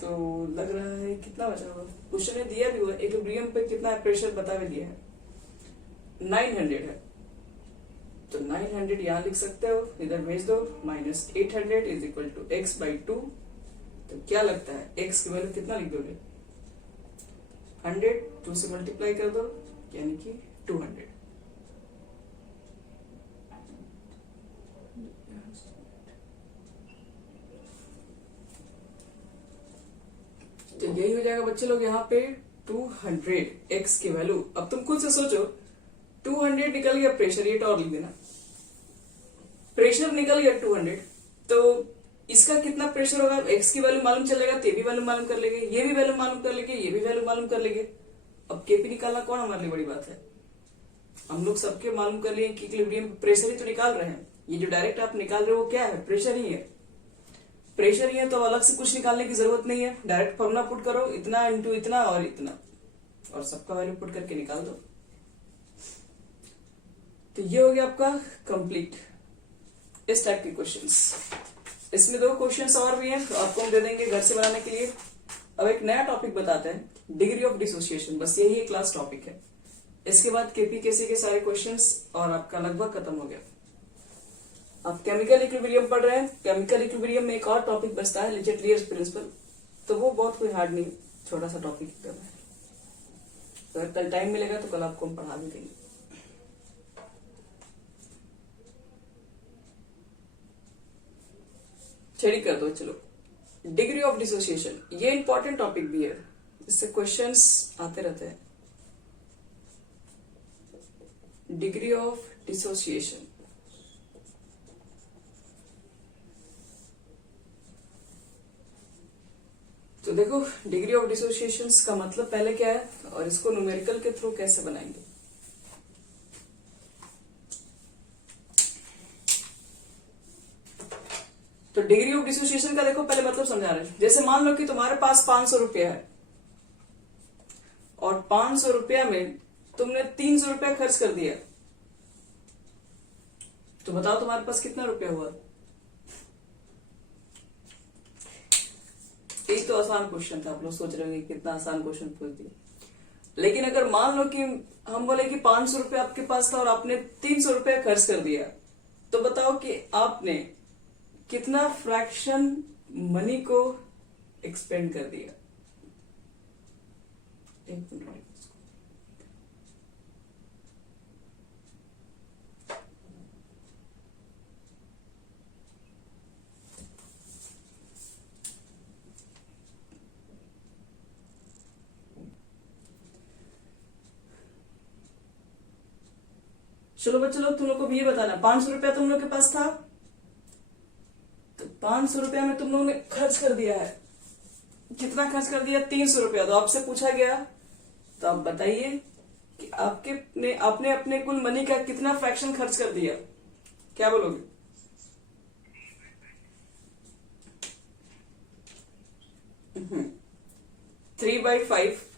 तो लग रहा है कितना बचा होगा, क्वेश्चन ने दिया भी हुआ इक्विलिब्रियम पे कितना है प्रेशर बता भी दिया है, 900 है, तो 900 यहां लिख सकते हो, इधर भेज दो, minus 800 is equal to x/2। तो क्या लगता है x की वैल्यू कितना लिख दोगे, 100 2 से मल्टीप्लाई कर दो यानी कि 200। तो यही हो जाएगा बच्चे लोग यहाँ पे 200 x की वैल्यू। अब तुम खुद से सोचो, 200 निकल गया प्रेशर, ये टॉर लिख देना, प्रेशर निकल गया 200, तो इसका कितना प्रेशर होगा, x की वैल्यू मालूम चलेगा तो ये भी वैल्यू मालूम कर लेंगे, ये भी वैल्यू मालूम कर लेंगे, ये भी वैल्यू मालूम कर लेंगे। अब Kp निकालना कौन हमारे लिए बड़ी बात है, हम लोग सबके मालूम कर लिए कि इक्विलिब्रियम प्रेशर ही तो निकाल रहे हैं, ये जो डायरेक्ट आप निकाल रहे हो वो क्या है, प्रेशर ही है। प्रेशर ही है तो अलग से कुछ निकालने की जरूरत नहीं है, डायरेक्ट फॉर्मूला पुट करो, इतना इंटू इतना और इतना, और सबका वैल्यू पुट करके निकाल दो। तो ये हो गया आपका कंप्लीट इस टाइप के क्वेश्चंस। इसमें 2 क्वेश्चंस और भी हैं, तो आपको हम दे देंगे घर से बनाने के लिए। अब एक नया टॉपिक बताते हैं, डिग्री ऑफ डिसोसिएशन, बस यही एक क्लास टॉपिक है। इसके बाद KPKC के सारे क्वेश्चंस और आपका लगभग खत्म हो गया। आप केमिकल इक्विलिब्रियम पढ़ रहे हैं, केमिकल इक्विलिब्रियम में एक और टॉपिक बचता है लेचेटियर्स प्रिंसिपल, तो वो बहुत कोई हार्ड नहीं, छोटा सा टॉपिक एकदम है। तो अगर कल टाइम मिलेगा तो कल आपको हम पढ़ा भी देंगे। चलिए कर दो, चलो डिग्री ऑफ डिसोसिएशन, ये इंपॉर्टेंट टॉपिक भी है, इससे क्वेश्चंस आते रहते हैं। डिग्री ऑफ डिसोसिएशन, तो देखो डिग्री ऑफ डिसोसिएशन का मतलब पहले क्या है और इसको न्यूमेरिकल के थ्रू कैसे बनाएंगे। तो डिग्री ऑफ डिसोसिएशन का देखो पहले मतलब समझा रहे हैं। जैसे मान लो कि तुम्हारे पास 500 रुपया है और 500 रुपया में तुमने 300 रुपया खर्च कर दिया, तो बताओ तुम्हारे पास कितना रुपया हुआ। यही तो आसान क्वेश्चन था। आप लोग सोच रहे होंगे कितना आसान क्वेश्चन पूछ दिया, लेकिन अगर मान लो कि हम बोले कि 500 रुपया आपके पास था और आपने 300 रुपया खर्च कर दिया, तो बताओ कि आपने कितना फ्रैक्शन मनी को एक्सपेंड कर दिया। एक मिनट, चलो बच्चों लोग, तुम लोग को भी ये बताना, 500 रुपया तुम लोग के पास था, तो 500 रुपया में तुम लोगों ने खर्च कर दिया है। कितना खर्च कर दिया? 300 रुपया। तो आपसे पूछा गया, तो आप बताइए कि आपने अपने कुल मनी का कितना फ्रैक्शन खर्च कर दिया। क्या बोलोगे? 3/5,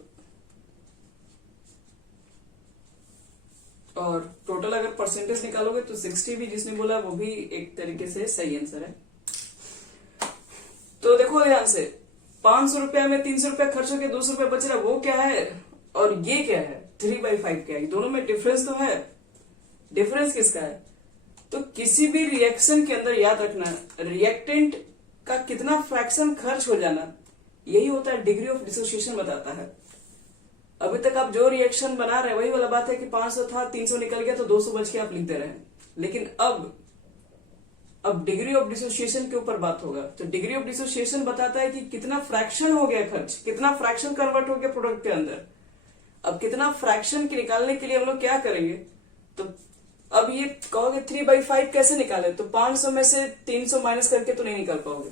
और टोटल अगर परसेंटेज निकालोगे तो 60 भी जिसने बोला वो भी एक तरीके से सही आंसर है। तो देखो ध्यान से, 500 रुपया में 300 रुपया खर्च हो गया, 200 रुपया बच रहा, वो क्या है और ये क्या है, 3/5 क्या है? दोनों में डिफरेंस तो है। डिफरेंस किसका है? तो किसी भी रिएक्शन के अंदर याद रखना, रिएक्टेंट का कितना फ्रैक्शन खर्च हो जाना, यही होता है डिग्री ऑफ डिसोसिएशन बताता है। अभी तक आप जो रिएक्शन बना रहे हैं वही वाला बात है कि 500 था, 300 निकल गया तो 200 बच के आप लिख दे रहे हैं। लेकिन अब डिग्री ऑफ डिसोसिएशन के ऊपर बात होगा। तो डिग्री ऑफ डिसोसिएशन बताता है कि कितना फ्रैक्शन हो गया खर्च, कितना फ्रैक्शन कन्वर्ट हो गया प्रोडक्ट के अंदर। अब कितना फ्रैक्शन के निकालने के लिए हम लोग क्या करेंगे? तो अब ये कहोगे 3/5 कैसे निकाले? तो 500 में से 300 माइनस करके तो नहीं निकाल पाओगे।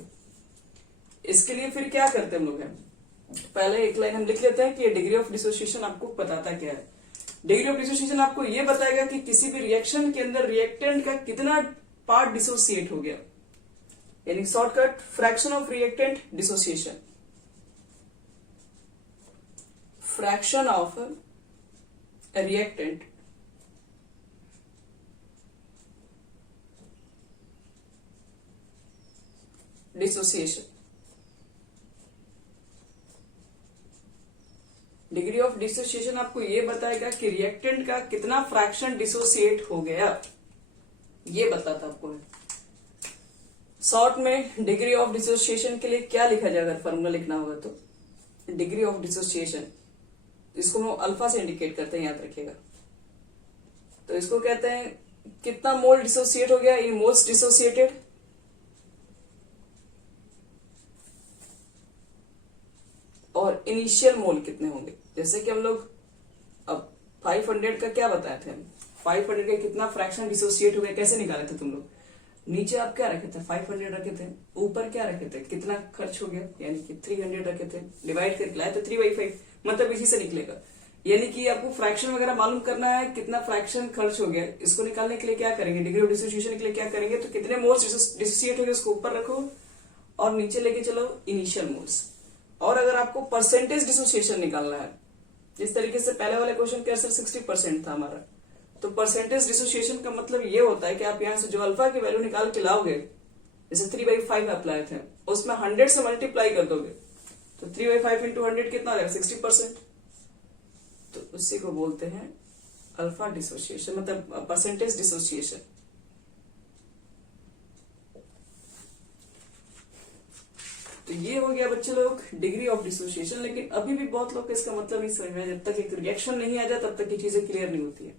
इसके लिए फिर क्या करते हम लोग हैं, पहले एक लाइन हम लिख लेते हैं कि ये डिग्री ऑफ डिसोसिएशन आपको बताता क्या है। डिग्री ऑफ डिसोसिएशन आपको ये बताएगा कि किसी भी रिएक्शन के अंदर रिएक्टेंट का कितना पार्ट डिसोसिएट हो गया, यानी shortcut fraction of reactant dissociation. Fraction of reactant dissociation. Degree of dissociation आपको ये बताएगा कि रिएक्टेंट का कितना फ्रैक्शन डिसोसिएट हो गया, ये बताता आपको है। शॉर्ट में डिग्री ऑफ डिसोसिएशन के लिए क्या लिखा जाए, अगर फॉर्मूला लिखना होगा तो डिग्री ऑफ डिसोसिएशन, इसको हम अल्फा से इंडिकेट करते हैं, याद रखिएगा। तो इसको कहते हैं कितना मोल डिसोसिएट हो गया, ये मोल्स डिसोसिएटेड, और इनिशियल मोल कितने होंगे। जैसे कि हम लोग अब 500 का क्या बताए थे, 500 का कितना फ्रैक्शन डिसोसिएट हो गया कैसे निकाले थे तुम लोग? नीचे आप क्या रखे थे, 500 रखे थे, ऊपर क्या रखे थे, कितना खर्च हो गया, यानी कि 300 रखे थे, डिवाइड करके लाए तो 3/5, मतलब इसी से निकलेगा। यानी कि आपको फ्रैक्शन वगैरह मालूम करना है, कितना फ्रैक्शन खर्च हो गया, इसको निकालने के लिए क्या करेंगे, डिग्री ऑफ डिसोसिएशन के लिए क्या करेंगे, तो कितने मोल्स डिसोसिएट हो गए उसको ऊपर रखो और नीचे लेके चलो इनिशियल मोल्स। और अगर आपको परसेंटेज डिसोसिएशन निकालना है, जिस तरीके से पहले वाले क्वेश्चन के आंसर 60% था हमारा, तो परसेंटेज डिसोसिएशन का मतलब ये होता है कि आप यहां से जो अल्फा की वैल्यू निकाल के लाओगे, जैसे 3/5 आप लाए थे, उसमें 100 से मल्टीप्लाई कर दोगे, तो 3/5 इंटू 100 कितना आ जाएगा, 60%। तो उसी को बोलते हैं अल्फा डिसोसिएशन, मतलब परसेंटेज डिसोसिएशन। तो ये हो गया बच्चे लोग डिग्री ऑफ डिसोसिएशन। लेकिन अभी भी बहुत लोग इसका मतलब नहीं समझ में, जब तक एक रिएक्शन नहीं आ जाए तब तक ये चीजें क्लियर नहीं होती है।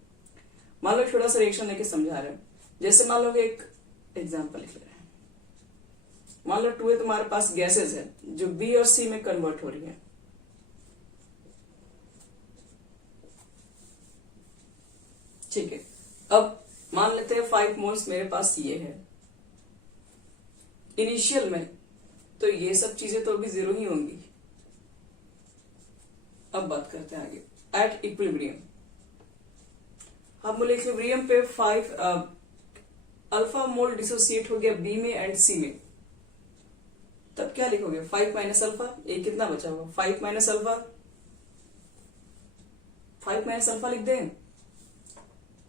मान लो थोड़ा सा रिएक्शन लेके समझा रहे हैं, जैसे मान लो एक एग्जांपल लिख रहे हैं, मान लो 2 है, तुम्हारे पास गैसेज है जो बी और सी में कन्वर्ट हो रही है। ठीक है, अब मान लेते हैं 5 मोल्स मेरे पास ये है इनिशियल में, तो ये सब चीजें तो अभी 0 ही होंगी। अब बात करते हैं आगे, एट इक्विलिब्रियम। हम बोले इक्विलिब्रियम पे 5 अल्फा मोल डिसोसिएट हो गया बी में एंड सी में, तब क्या लिखोगे, 5 माइनस अल्फा, ये कितना बचा होगा, 5 माइनस अल्फा, 5 माइनस अल्फा लिख दें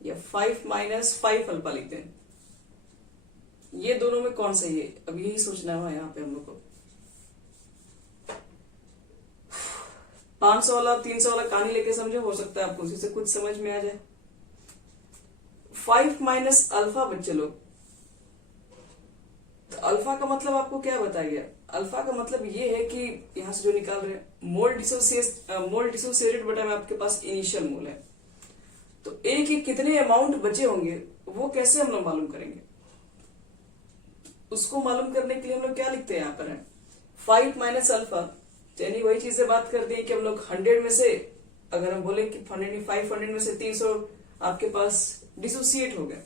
या 5 माइनस 5 अल्फा लिख दें, ये दोनों में कौन सही है, अब यही सोचना है यहाँ पे हम लोग को। 500 वाला 300 वाला कहानी लेके समझो, हो सकता है आपको उसी से कुछ समझ में आ जाए। 5 माइनस अल्फा बच्चे लोग, तो अल्फा का मतलब आपको क्या बताया गया? अल्फा का मतलब ये है कि यहां से जो निकाल रहे हैं मोल डिसोसिएटेड बटा में आपके पास इनिशियल मोल है, तो ए के कितने अमाउंट बचे होंगे वो कैसे हम लोग मालूम करेंगे? उसको मालूम करने के लिए हम लोग क्या लिखते हैं यहाँ पर है 5 माइनस अल्फा, यानी वही चीजें बात करते हैं कि हम लोग 100 में से अगर हम बोले कि 500 में से 300 आपके पास डिसोसिएट हो गए,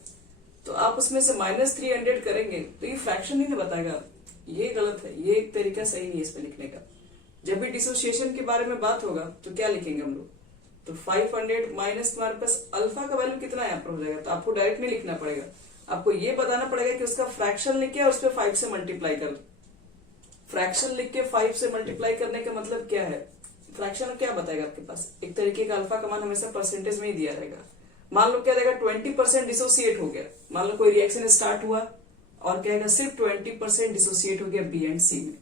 तो आप उसमें से -300 करेंगे तो ये फ्रैक्शन नहीं ना बताएगा, ये गलत है, ये एक तरीका सही नहीं है इसमें लिखने का। जब भी डिसोसिएशन के बारे में बात होगा तो क्या लिखेंगे हम लोग? तो 500 माइनस तुम्हारे पास अल्फा का वैल्यू कितना यहाँ पर हो जाएगा, तो आपको डायरेक्ट नहीं लिखना पड़ेगा, आपको ये बताना पड़ेगा कि उसका फ्रैक्शन लिख के उस पर 5 से मल्टीप्लाई कर दो। फ्रैक्शन लिख के 5 से मल्टीप्लाई करने का मतलब क्या है? फ्रैक्शन क्या बताएगा आपके पास? एक तरीके का अल्फा का मान हमेशा परसेंटेज में ही दिया रहेगा। मान लो क्या देगा 20% डिसोसिएट हो गया, मान लो कोई रिएक्शन स्टार्ट हुआ और कहेगा सिर्फ 20% डिसोसिएट हो गया बी एंड सी में,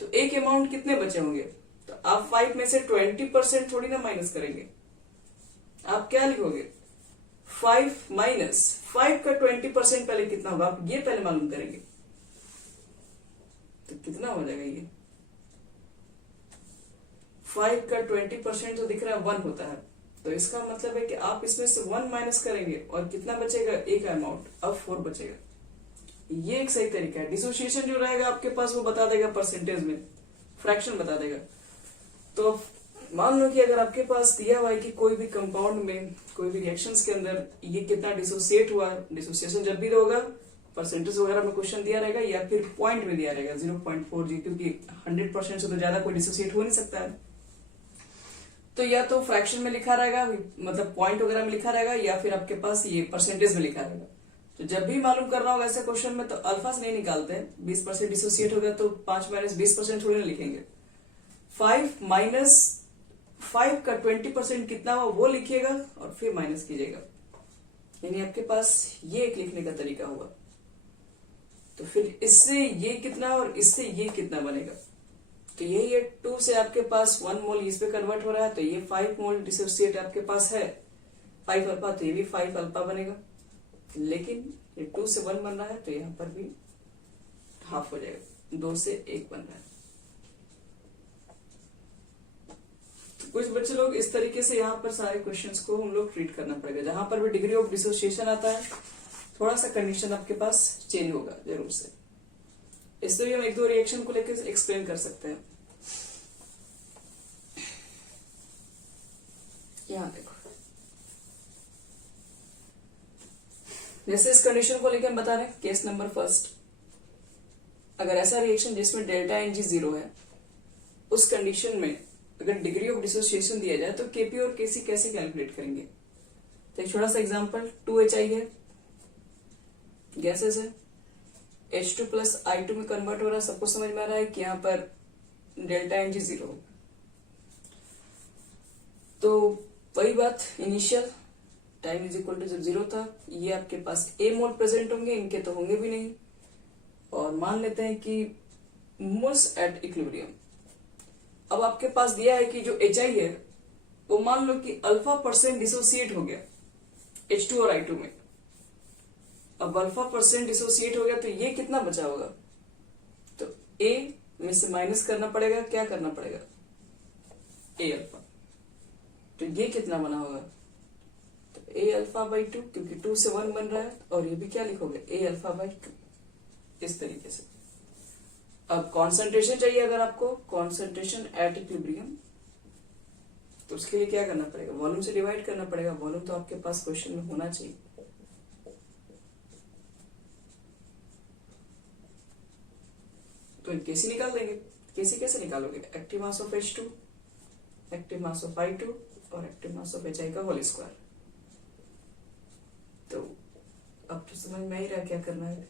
तो एक अमाउंट कितने बचे होंगे? तो आप 5 में से 20% थोड़ी ना माइनस करेंगे, आप क्या लिखोगे? 5 माइनस 5 का 20% पहले कितना होगा आप ये पहले मालूम करेंगे, तो कितना हो जाएगा ये? 5 का 20% तो दिख रहा है 1 होता है, तो इसका मतलब है कि आप इसमें से 1 माइनस करेंगे और कितना बचेगा? एक अमाउंट, अब 4 बचेगा। ये एक सही तरीका है। डिसोसिएशन जो रहेगा आपके पास वो बता देगा परसेंटेज में, फ्रैक्शन बता देगा। तो मान लो कि अगर आपके पास दिया हुआ है कि कोई भी कंपाउंड में कोई भी रिएक्शंस के अंदर ये कितना डिसोसिएट हुआ, डिसोसिएशन जब भी होगा परसेंटेज वगैरह में क्वेश्चन दिया रहेगा या फिर पॉइंट में दिया रहेगा 0.4G, क्योंकि 100% से तो ज्यादा कोई डिसोसिएट हो नहीं सकता है, तो या तो फ्रैक्शन में लिखा रहेगा, मतलब पॉइंट वगैरह में लिखा रहेगा, या फिर आपके पास ये परसेंटेज में लिखा रहेगा। तो जब भी मालूम करना होगा ऐसे क्वेश्चन में तो अल्फा से नहीं निकालते हैं, 20% डिसोसिएट हो गया तो 5 माइनस 20% थोड़ी ना लिखेंगे। 5 माइनस 5 का 20% कितना हुआ वो लिखिएगा और फिर माइनस कीजिएगा, यानी आपके पास ये एक लिखने का तरीका होगा। तो फिर इससे ये कितना और इससे ये कितना बनेगा, तो ये 2 से आपके पास 1 मोल इस पे कन्वर्ट हो रहा है, तो ये 5 मोल डिसोसिएट आपके पास है 5 अल्फा, तो ये भी 5 अल्फा बनेगा। लेकिन ये 2 से 1 बन रहा है तो यहाँ पर भी हाफ हो जाएगा, 2 से 1 बन रहा है। तो कुछ बच्चे लोग इस तरीके से यहाँ पर सारे क्वेश्चंस को हम लोग ट्रीट करना पड़ेगा। जहां पर भी डिग्री ऑफ डिसोसिएशन आता है थोड़ा सा कंडीशन आपके पास चेंज होगा जरूर से, इसलिए भी हम 1-2 रिएक्शन को लेकर एक्सप्लेन कर सकते हैं। यहां देखो, जैसे इस कंडीशन को लेकर हम बता रहे हैं केस नंबर फर्स्ट, अगर ऐसा रिएक्शन जिसमें डेल्टा एन जी 0 है, उस कंडीशन में अगर डिग्री ऑफ डिसोसिएशन दिया जाए तो केपी और केसी कैसे कैलकुलेट करेंगे? तो एक छोटा सा एग्जांपल, 2HI है, गैसेस है, H2 प्लस I2 में कन्वर्ट हो रहा है, सबको समझ में आ रहा है कि यहाँ पर डेल्टा एन जी 0। तो वही बात, initial time is equal to जब 0 था, ये आपके पास A मोल प्रेजेंट होंगे, इनके तो होंगे भी नहीं, और मान लेते हैं कि मोल्स एट इक्विलिब्रियम। अब आपके पास दिया है कि जो HI है वो मान लो कि अल्फा % डिसोसिएट हो गया H2 और I2 में। अब अल्फा % डिसोसिएट हो गया तो ये कितना बचा होगा? तो A में से माइनस करना पड़ेगा, क्या करना पड़ेगा? A अल्फा, तो ये कितना बना होगा? तो A अल्फा बाई 2, क्योंकि 2 से 1 बन रहा है, और ये भी क्या लिखोगे? A अल्फा बाई 2, इस तरीके से। अब कॉन्सेंट्रेशन चाहिए अगर आपको, कॉन्सेंट्रेशन एट इक्विलिब्रियम, तो उसके लिए क्या करना पड़ेगा? वॉल्यूम से डिवाइड करना पड़ेगा। वॉल्यूम तो आपके पास क्वेश्चन में होना चाहिए। तो केसी निकाल देंगे। केसी कैसे निकालोगे? Active mass of H2, active mass of I2 और एक्टिव मास ऑफ HI का होल स्क्वायर। तो अब तो समझ में ही रहा क्या करना है।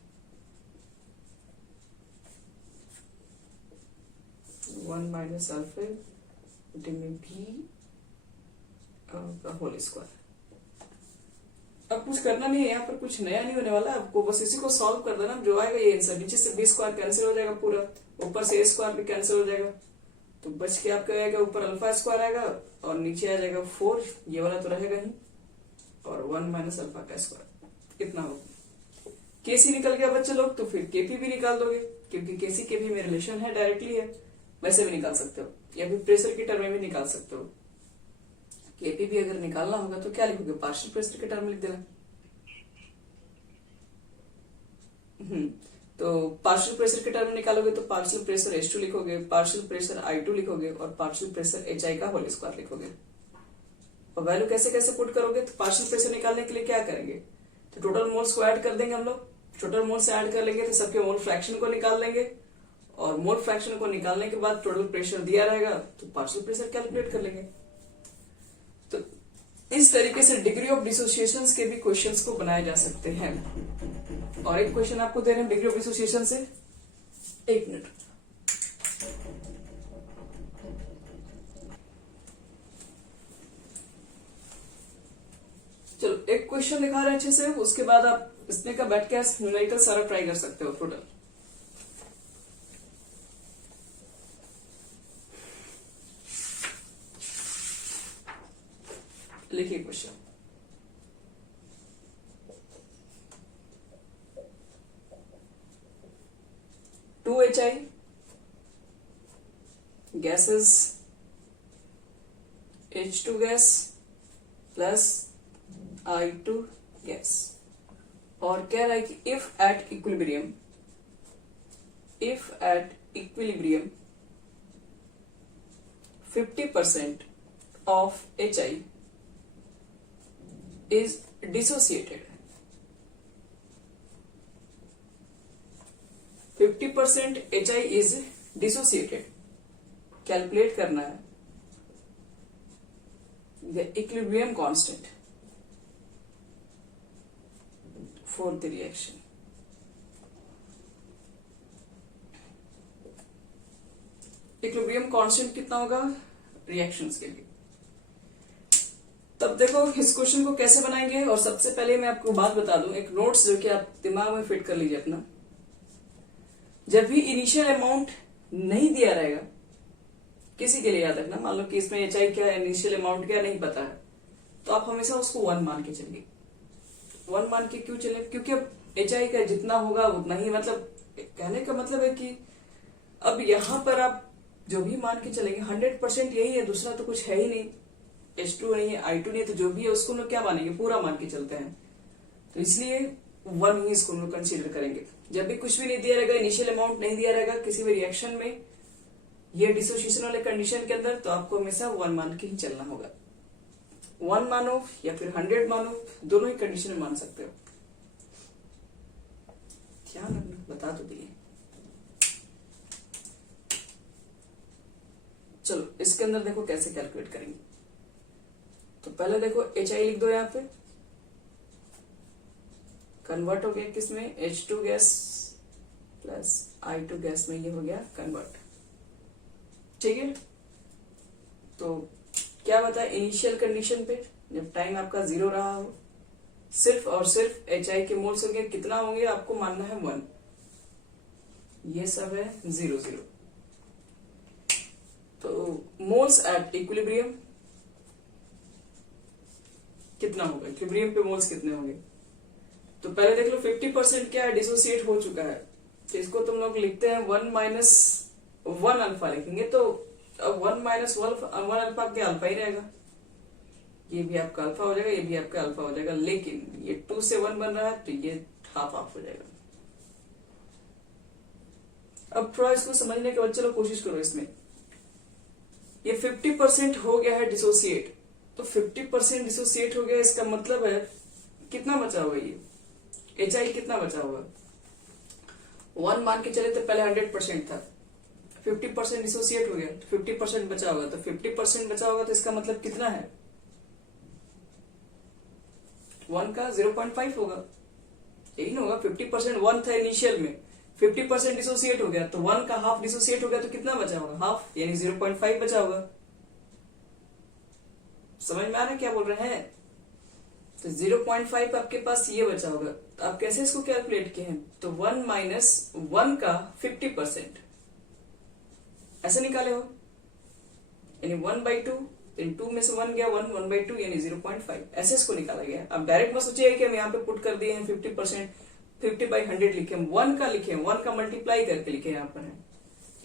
1 माइनस अल्फा में भी का होल स्क्वायर। अब कुछ करना नहीं है, यहाँ पर कुछ नया नहीं होने वाला, आपको बस इसी को सॉल्व कर देना, जो आएगा ये आंसर। नीचे से B स्क्वायर कैंसिल हो जाएगा पूरा, ऊपर से A स्क्वायर भी कैंसिल हो जाएगा, तो बच के आपका आएगा ऊपर अल्फा स्क्वायर आएगा और नीचे आ जाएगा 4, ये वाला तो रहेगा ही, और 1 माइनस अल्फा का स्क्वायर इतना होगा। केसी निकल गया बच्चे लोग, तो फिर केपी भी निकाल दोगे, क्योंकि केसी केपी में रिलेशन है, डायरेक्टली है, वैसे भी निकाल सकते हो, या फिर प्रेशर की टर्म में भी निकाल सकते हो। केपी भी अगर निकालना होगा तो क्या लिखोगे, पार्शियल प्रेशर के टर्म लिख देना। तो पार्शियल प्रेशर के टर्म में निकालोगे तो पार्शियल प्रेशर H2 लिखोगे, पार्शियल प्रेशर I2 लिखोगे और पार्शियल प्रेशर HI का होल स्क्वायर लिखोगे। और वैल्यू कैसे कैसे पुट करोगे, तो पार्शियल प्रेशर निकालने के लिए क्या करेंगे, तो टोटल मोल्स को ऐड कर देंगे हम लोग, टोटल मोल्स ऐड कर लेंगे तो सबके मोल फ्रैक्शन को निकाल लेंगे, और मोल फ्रैक्शन को निकालने के बाद टोटल प्रेशर दिया रहेगा तो पार्शियल प्रेशर कैलकुलेट कर लेंगे। तो इस तरीके से डिग्री ऑफ डिसोसिएशन के भी क्वेश्चंस को बनाए जा सकते हैं। और एक क्वेश्चन आपको दे रहे हैं डिग्री ऑफ डिसोसिएशन से, एक मिनट, चलो एक क्वेश्चन दिखा रहे हैं अच्छे से, उसके बाद आप इसमें का बैठ के न्यूमेरिकल सारा ट्राई कर सकते हो टोटल। लिखिए question, two HI gases H2 gas plus I2 gas, और कह रहा है कि if at equilibrium 50% of HI is dissociated, 50% HI is dissociated, calculate करना है the equilibrium constant for the reaction। Equilibrium constant कितना होगा रिएक्शंस के लिए। तब देखो इस क्वेश्चन को कैसे बनाएंगे, और सबसे पहले मैं आपको बात बता दूं, एक नोट्स जो कि आप दिमाग में फिट कर लीजिए अपना। जब भी इनिशियल अमाउंट नहीं दिया रहेगा किसी के लिए, याद रखना, मान लो कि इसमें HI क्या है, इनिशियल अमाउंट क्या नहीं पता है, तो आप हमेशा उसको 1 मान के चलिए। 1 मान के क्यों चले, क्योंकि अब HI का जितना होगा उतना ही, मतलब कहने का मतलब है कि अब यहां पर आप जो भी मान के चलेंगे 100% यही है, दूसरा तो कुछ है ही नहीं, H2 नहीं है, I2 नहीं है, तो जो भी है उसको लोग क्या मानेंगे, पूरा मान के चलते हैं। तो इसलिए 1 ही इसको लोग कंसीडर करेंगे। जब भी कुछ भी नहीं दिया रहेगा, इनिशियल अमाउंट नहीं दिया रहेगा किसी भी रिएक्शन में, ये डिसोसिएशन वाले कंडीशन के अंदर, तो आपको हमेशा 1 मान के ही चलना होगा। 1 मानो या फिर 100 मानो, दोनों ही कंडीशन में मान सकते हो। ध्यान रखना, बता तो दिए। चलो इसके अंदर देखो कैसे कैलकुलेट करेंगे। तो पहले देखो HI लिख दो, यहां पे कन्वर्ट हो गया किसमें, H2 gas plus I2 gas में, ये हो गया कन्वर्ट, ठीक है। तो क्या बताया, इनिशियल कंडीशन पे जब टाइम आपका 0 रहा हो, सिर्फ और सिर्फ HI के मोल्स होंगे, कितना होंगे आपको मानना है 1, ये सब है 0 0। तो मोल्स एट इक्विलिब्रियम कितना होगा, इक्विलिब्रियम पे मोल्स कितने होंगे। तो पहले देख लो 50% क्या है, डिसोसिएट हो चुका है, तो इसको तुम लोग लिखते हैं 1 माइनस 1 अल्फा लिखेंगे। तो अब 1 माइनस 1 अल्फा के अल्फा ही रहेगा, ये भी आपका अल्फा हो जाएगा, ये भी आपका अल्फा हो जाएगा, लेकिन ये 2 से 1 बन रहा है तो ये हाफ हाफ हो जाएगा। अब थोड़ा इसको समझने के बाद चलो कोशिश करो, इसमें ये 50% हो गया है डिसोसिएट, तो 50% डिसोसिएट हो गया, इसका मतलब है कितना बचा होगा, ये HI कितना बचा होगा, 1 मान के चले तो पहले 100% था, 50% डिसोसिएट हो गया तो 50% बचा होगा, तो 50% बचा होगा तो इसका मतलब कितना है, 1 का 0.5 होगा, यही ना होगा। 50% 1 था इनिशियल में, 50% डिसोसिएट हो गया तो 1 का हाफ डिसोसिएट हो गया, तो कितना बचा होगा, हाफ, यानी 0.5 बचा होगा। समझ में आ रहा है क्या बोल रहे हैं। तो 0.5 आपके पास ये बचा होगा, तो आप कैसे इसको कैलकुलेट किए हैं, तो 1 माइनस 1 का 50% ऐसे निकाले हो, यानी 1/2, इन 2 में से 1 गया, 1/2 यानी 0.5, ऐसे इसको निकाला गया। अब डायरेक्ट मत सोचिए कि हम यहाँ पे पुट कर दिए हैं 50%, 50/100 लिखे, 1 का लिखे, 1 का मल्टीप्लाई करके लिखे यहाँ पर है,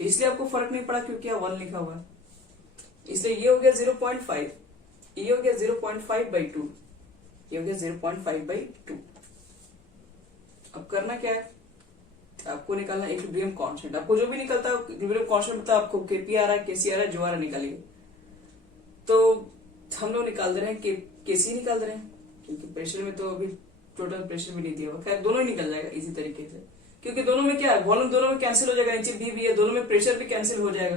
इसलिए आपको फर्क नहीं पड़ा क्योंकि यहाँ 1 लिखा हुआ है। इसलिए ये हो गया 0.5, ये हो गया 0.5/2, ये हो गया 0.5/2। अब करना क्या है, आपको निकालना इक्विलिब्रियम कांस्टेंट। आपको जो भी निकलता है इक्विलिब्रियम कांस्टेंट पता है आपको, केपी आ रहा है, केसी आ रहा है, जो आ रहा है निकालिए। तो हम लोग निकाल दे रहे हैं, केसी निकाल दे रहे हैं, क्योंकि प्रेशर में तो अभी टोटल प्रेशर भी नहीं दिया हुआ। खैर दोनों ही निकल जाएगा इसी तरीके से, क्योंकि दोनों में क्या है, वॉल्यूम दोनों में कैंसिल हो जाएगा, नीचे भी है, दोनों में प्रेशर भी कैंसिल हो जाएगा।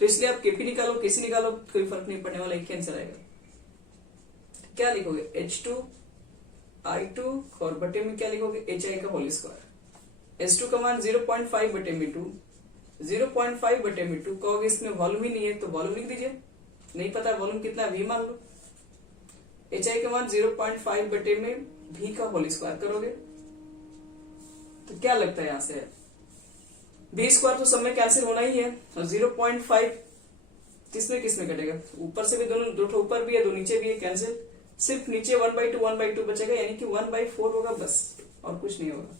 तो इसलिए आप केपी निकालो, केसी निकालो, कोई फर्क नहीं पड़ने वाला, एक कैंसिल आएगा। क्या लिखोगे, H2I2 और बटे में क्या लिखोगे, HI का होल स्क्वायर। H2 का मान 0.5/2, 0.5/2 कहोगे, इसमें वॉल्यूम ही नहीं है तो वॉल्यूम लिख दीजिए, नहीं पता वॉल्यूम कितना है V मान लो। HI का मान 0.5/V का होल स्क्वायर करोगे तो क्या लगता है, यहां से V स्क्वायर तो सब में कैंसिल होना ही है, और 0.5 किसमें किसमें कटेगा, ऊपर से भी दोनों, दो ऊपर भी है, दो नीचे भी है, कैंसिल, सिर्फ नीचे 1/2 बचेगा, यानी कि 1/4 होगा बस, और कुछ नहीं होगा।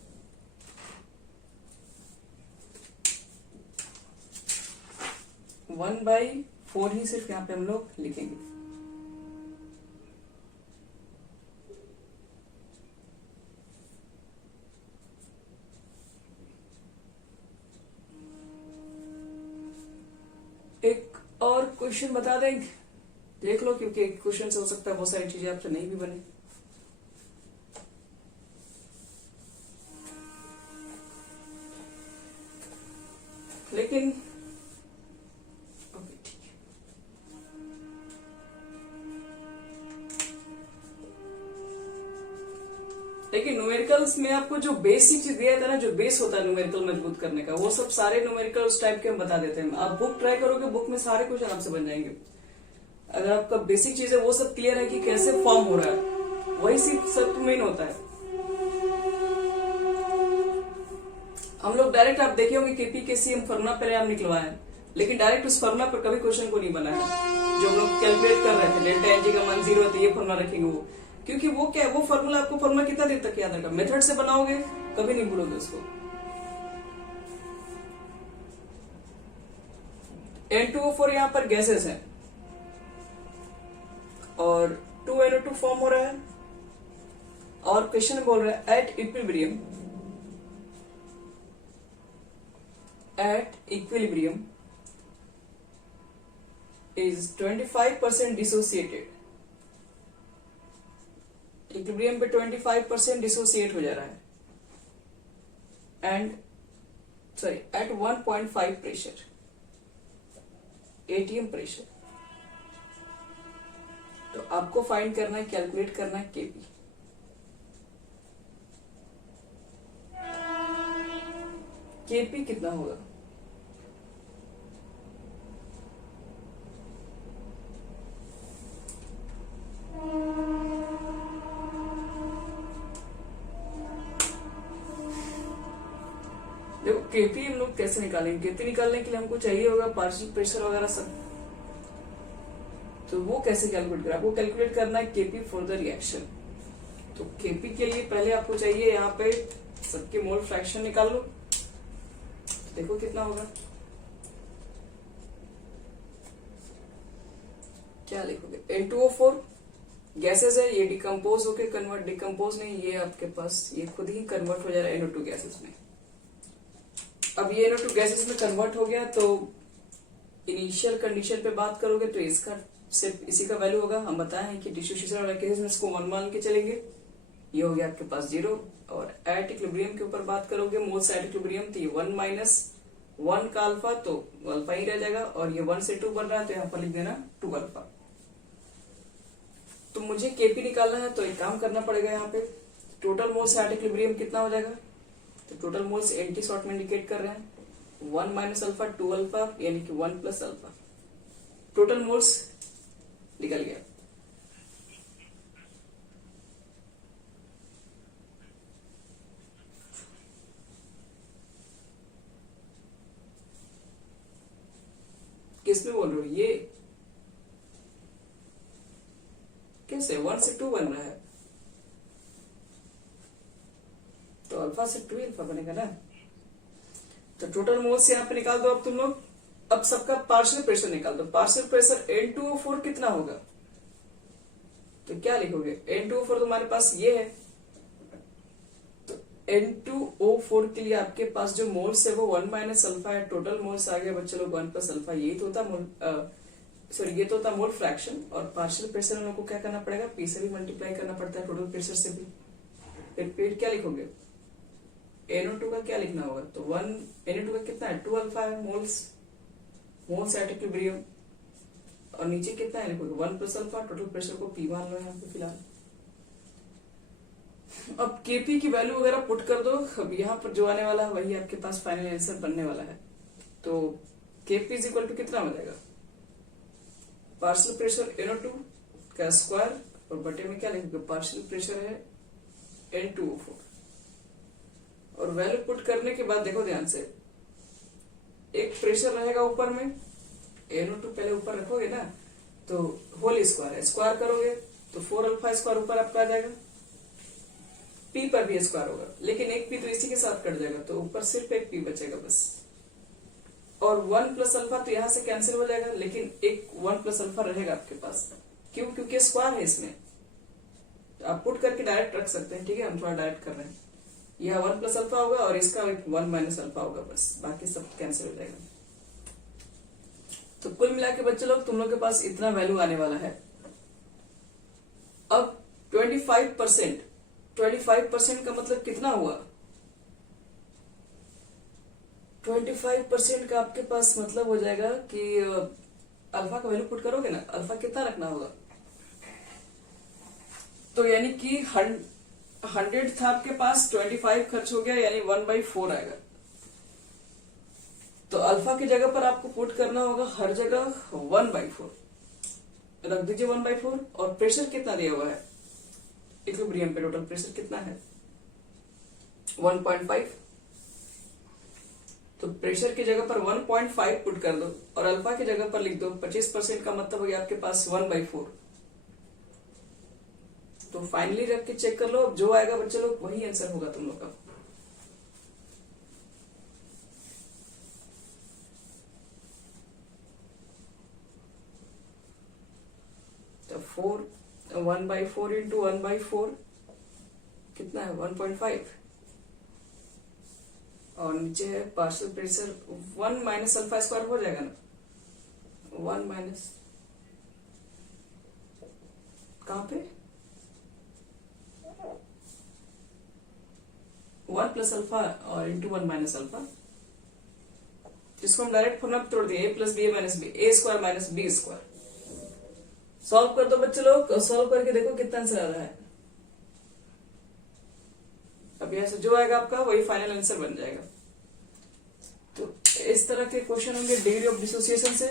वन बाई 4 ही सिर्फ यहाँ पे हम लोग लिखेंगे। एक और क्वेश्चन बता देंगे, देख लो, क्योंकि एक क्वेश्चन से हो सकता है बहुत सारी चीजें आपसे नहीं भी बने। लेकिन ओके ठीक है, लेकिन न्यूमेरिकल्स में आपको जो बेसिक चीज दिया था ना, जो बेस होता है न्यूमेरिकल मजबूत करने का, वो सब सारे न्यूमेरिकल उस टाइप के हम बता देते हैं। आप बुक ट्राई करोगे, बुक में सारे क्वेश्चन आपसे बन जाएंगे। अगर आपका बेसिक चीज है वो सब क्लियर है कि कैसे फॉर्म हो रहा है, वही सब मेन होता है। हम लोग डायरेक्ट, आप देखे होंगे केपी केसी हम फॉर्मूला पहले हम निकलवाए, लेकिन डायरेक्ट उस फॉर्मूला पर कभी क्वेश्चन को नहीं बनाया। जो हम लोग कैलकुलेट कर रहे थे, डेल्टा एनजी का मान 0 है तो ये फॉर्मूला रखेंगे, वो क्योंकि वो क्या है, वो फॉर्मूला आपको फॉर्मूला कितना देर तक याद रहेगा, मेथड से बनाओगे कभी नहीं भूलोगे उसको। N2O4 यहाँ पर गैसेस है और 2NO2 फॉर्म हो रहा है, और क्वेश्चन बोल रहा है at equilibrium is 25% dissociated। Equilibrium पे 25% डिसोसिएट हो जा रहा है, and sorry at 1.5 pressure, ATM pressure. तो आपको फाइंड करना है, कैलकुलेट करना है केपी। केपी कितना होगा, देखो केपी हम लोग कैसे निकालेंगे, केपी निकालने के लिए हमको चाहिए होगा पार्शियल प्रेशर वगैरह सब, तो वो कैसे कैलकुलेट करें, आपको कैलकुलेट करना है केपी फॉर द रिएक्शन। तो केपी के लिए पहले आपको चाहिए यहाँ पे सबके मोल फ्रैक्शन निकाल लो, तो देखो कितना होगा, क्या लिखोगे, N2O4 गैसेस है, ये डिकम्पोज होके कन्वर्ट, डिकम्पोज नहीं, ये आपके पास ये खुद ही कन्वर्ट हो जा रहा है NO2 गैसेस में। अब ये NO2 गैसेस में कन्वर्ट हो गया, तो इनिशियल कंडीशन पे बात करोगे तो इसका सिर्फ इसी का वैल्यू होगा। हम बताए हैं कि डिसोसिएशन वाले केस में इसको 1 मान के चलेंगे, ये हो गया आपके पास 0। और एट इक्विलिब्रियम के ऊपर बात करोगे, मोल्स एट इक्विलिब्रियम, तो ये 1 माइनस 1 का अल्फा, तो अल्फा ही रह जाएगा, और ये 1 से 2 बन रहा है तो यहाँ पर लिख देना 2 अल्फा। तो मुझे केपी निकालना है, तो एक काम करना पड़ेगा, यहाँ पे टोटल मोल्स एट इक्विलिब्रियम कितना हो जाएगा, तो टोटल मोल्स एंटी शॉर्ट में इंडिकेट कर रहे हैं, 1 माइनस अल्फा 2 अल्फा, यानी कि 1 प्लस अल्फा। टोटल मोल्स निकल गया। किसमें बोल रहे हो, ये कैसे 1 से 2 बन रहा है, तो अल्फा से 2 अल्फा बनेगा ना। तो टोटल मोल्स यहाँ पे निकाल दो अब तुम लोग। अब सबका पार्शियल प्रेशर निकाल दो। पार्शियल प्रेशर N2O4 कितना होगा, तो क्या लिखोगे, N2O4 तुम्हारे पास ये है, तो N2O4 के लिए आपके पास जो मोल्स है वो 1 माइनस अल्फा है। टोटल मोल्स आ गया बच्चे लोग 1 प्लस अल्फा। ये तो होता मोल सॉरी ये तो होता मोल फ्रैक्शन। और पार्शियल प्रेशर हम लोग को क्या करना पड़ेगा, पी से भी मल्टीप्लाई करना पड़ता है टोटल प्रेशर से भी। फिर क्या लिखोगे, NO2 का क्या लिखना होगा, तो 1 NO2 का कितना है 2 अल्फा है मोल्स एट इक्विलिब्रियम। और नीचे कितना है लिखोगे 1 प्लस अल्फा। टोटल प्रेशर को P मान लो यहाँ पे फिलहाल। अब Kp की वैल्यू वगैरह पुट कर दो। अब यहाँ पर जो आने वाला है वही आपके पास फाइनल आंसर बनने वाला है। तो Kp इज इक्वल टू कितना हो जाएगा, पार्शियल प्रेशर NO2 का स्क्वायर और बटे में क्या लिखोगे, पार्शियल प्रेशर है N2O4। और वैल्यू पुट करने के बाद देखो ध्यान से, एक प्रेशर रहेगा ऊपर में, NO2 पहले ऊपर रखोगे ना, तो होल स्क्वायर है, स्क्वायर करोगे तो 4 अल्फा स्क्वायर ऊपर आपका आ जाएगा। P पर भी स्क्वायर होगा, लेकिन एक P तो इसी के साथ कट जाएगा, तो ऊपर सिर्फ एक P बचेगा बस। और 1 प्लस अल्फा तो यहां से कैंसिल हो जाएगा, लेकिन एक 1 प्लस अल्फा रहेगा आपके पास। क्यों, क्योंकि स्क्वायर है इसमें। आप पुट करके डायरेक्ट रख सकते हैं, ठीक है, हम थोड़ा डायरेक्ट कर रहे हैं। यह 1 प्लस अल्फा होगा और इसका 1 माइनस अल्फा होगा, बस बाकी सब कैंसिल हो जाएगा। तो कुल मिला के बच्चे लोग तुम लोग के पास इतना वैल्यू आने वाला है। अब 25% का मतलब कितना हुआ, 25% का आपके पास मतलब हो जाएगा कि अल्फा का वैल्यू पुट करोगे ना, अल्फा कितना रखना होगा, तो यानी कि 100 था आपके पास, 25 खर्च हो गया, यानी 1/4 आएगा। तो अल्फा की जगह पर आपको पुट करना होगा हर जगह 1/4 रख दीजिए, 1/4। और प्रेशर कितना दिया हुआ है इक्विलिब्रियम पे, टोटल प्रेशर कितना है 1.5। तो प्रेशर की जगह पर 1.5 पुट कर दो और अल्फा की जगह पर लिख दो 25% का मतलब हो गया आपके पास 1/4। तो फाइनली रख के चेक कर लो, जो आएगा बच्चे लोग वही आंसर होगा तुम लोग का। तो 1/4 इंटू 1/4 कितना है 1.5। और नीचे है partial pressure 1 minus alpha square हो जाएगा ना, 1 माइनस कहां पे 1 प्लस अल्फा और इंटू 1 माइनस अल्फा, जिसको हम डायरेक्ट फॉर्मूला में तोड़ दिए, a plus B minus B, A square minus B square. Solve कर दो बच्चे लोग, सॉल्व करके देखो कितना आंसर आ रहा है। अब यहां से जो आएगा आपका वही फाइनल आंसर बन जाएगा। तो इस तरह के क्वेश्चन होंगे डिग्री ऑफ डिसोसिएशन से।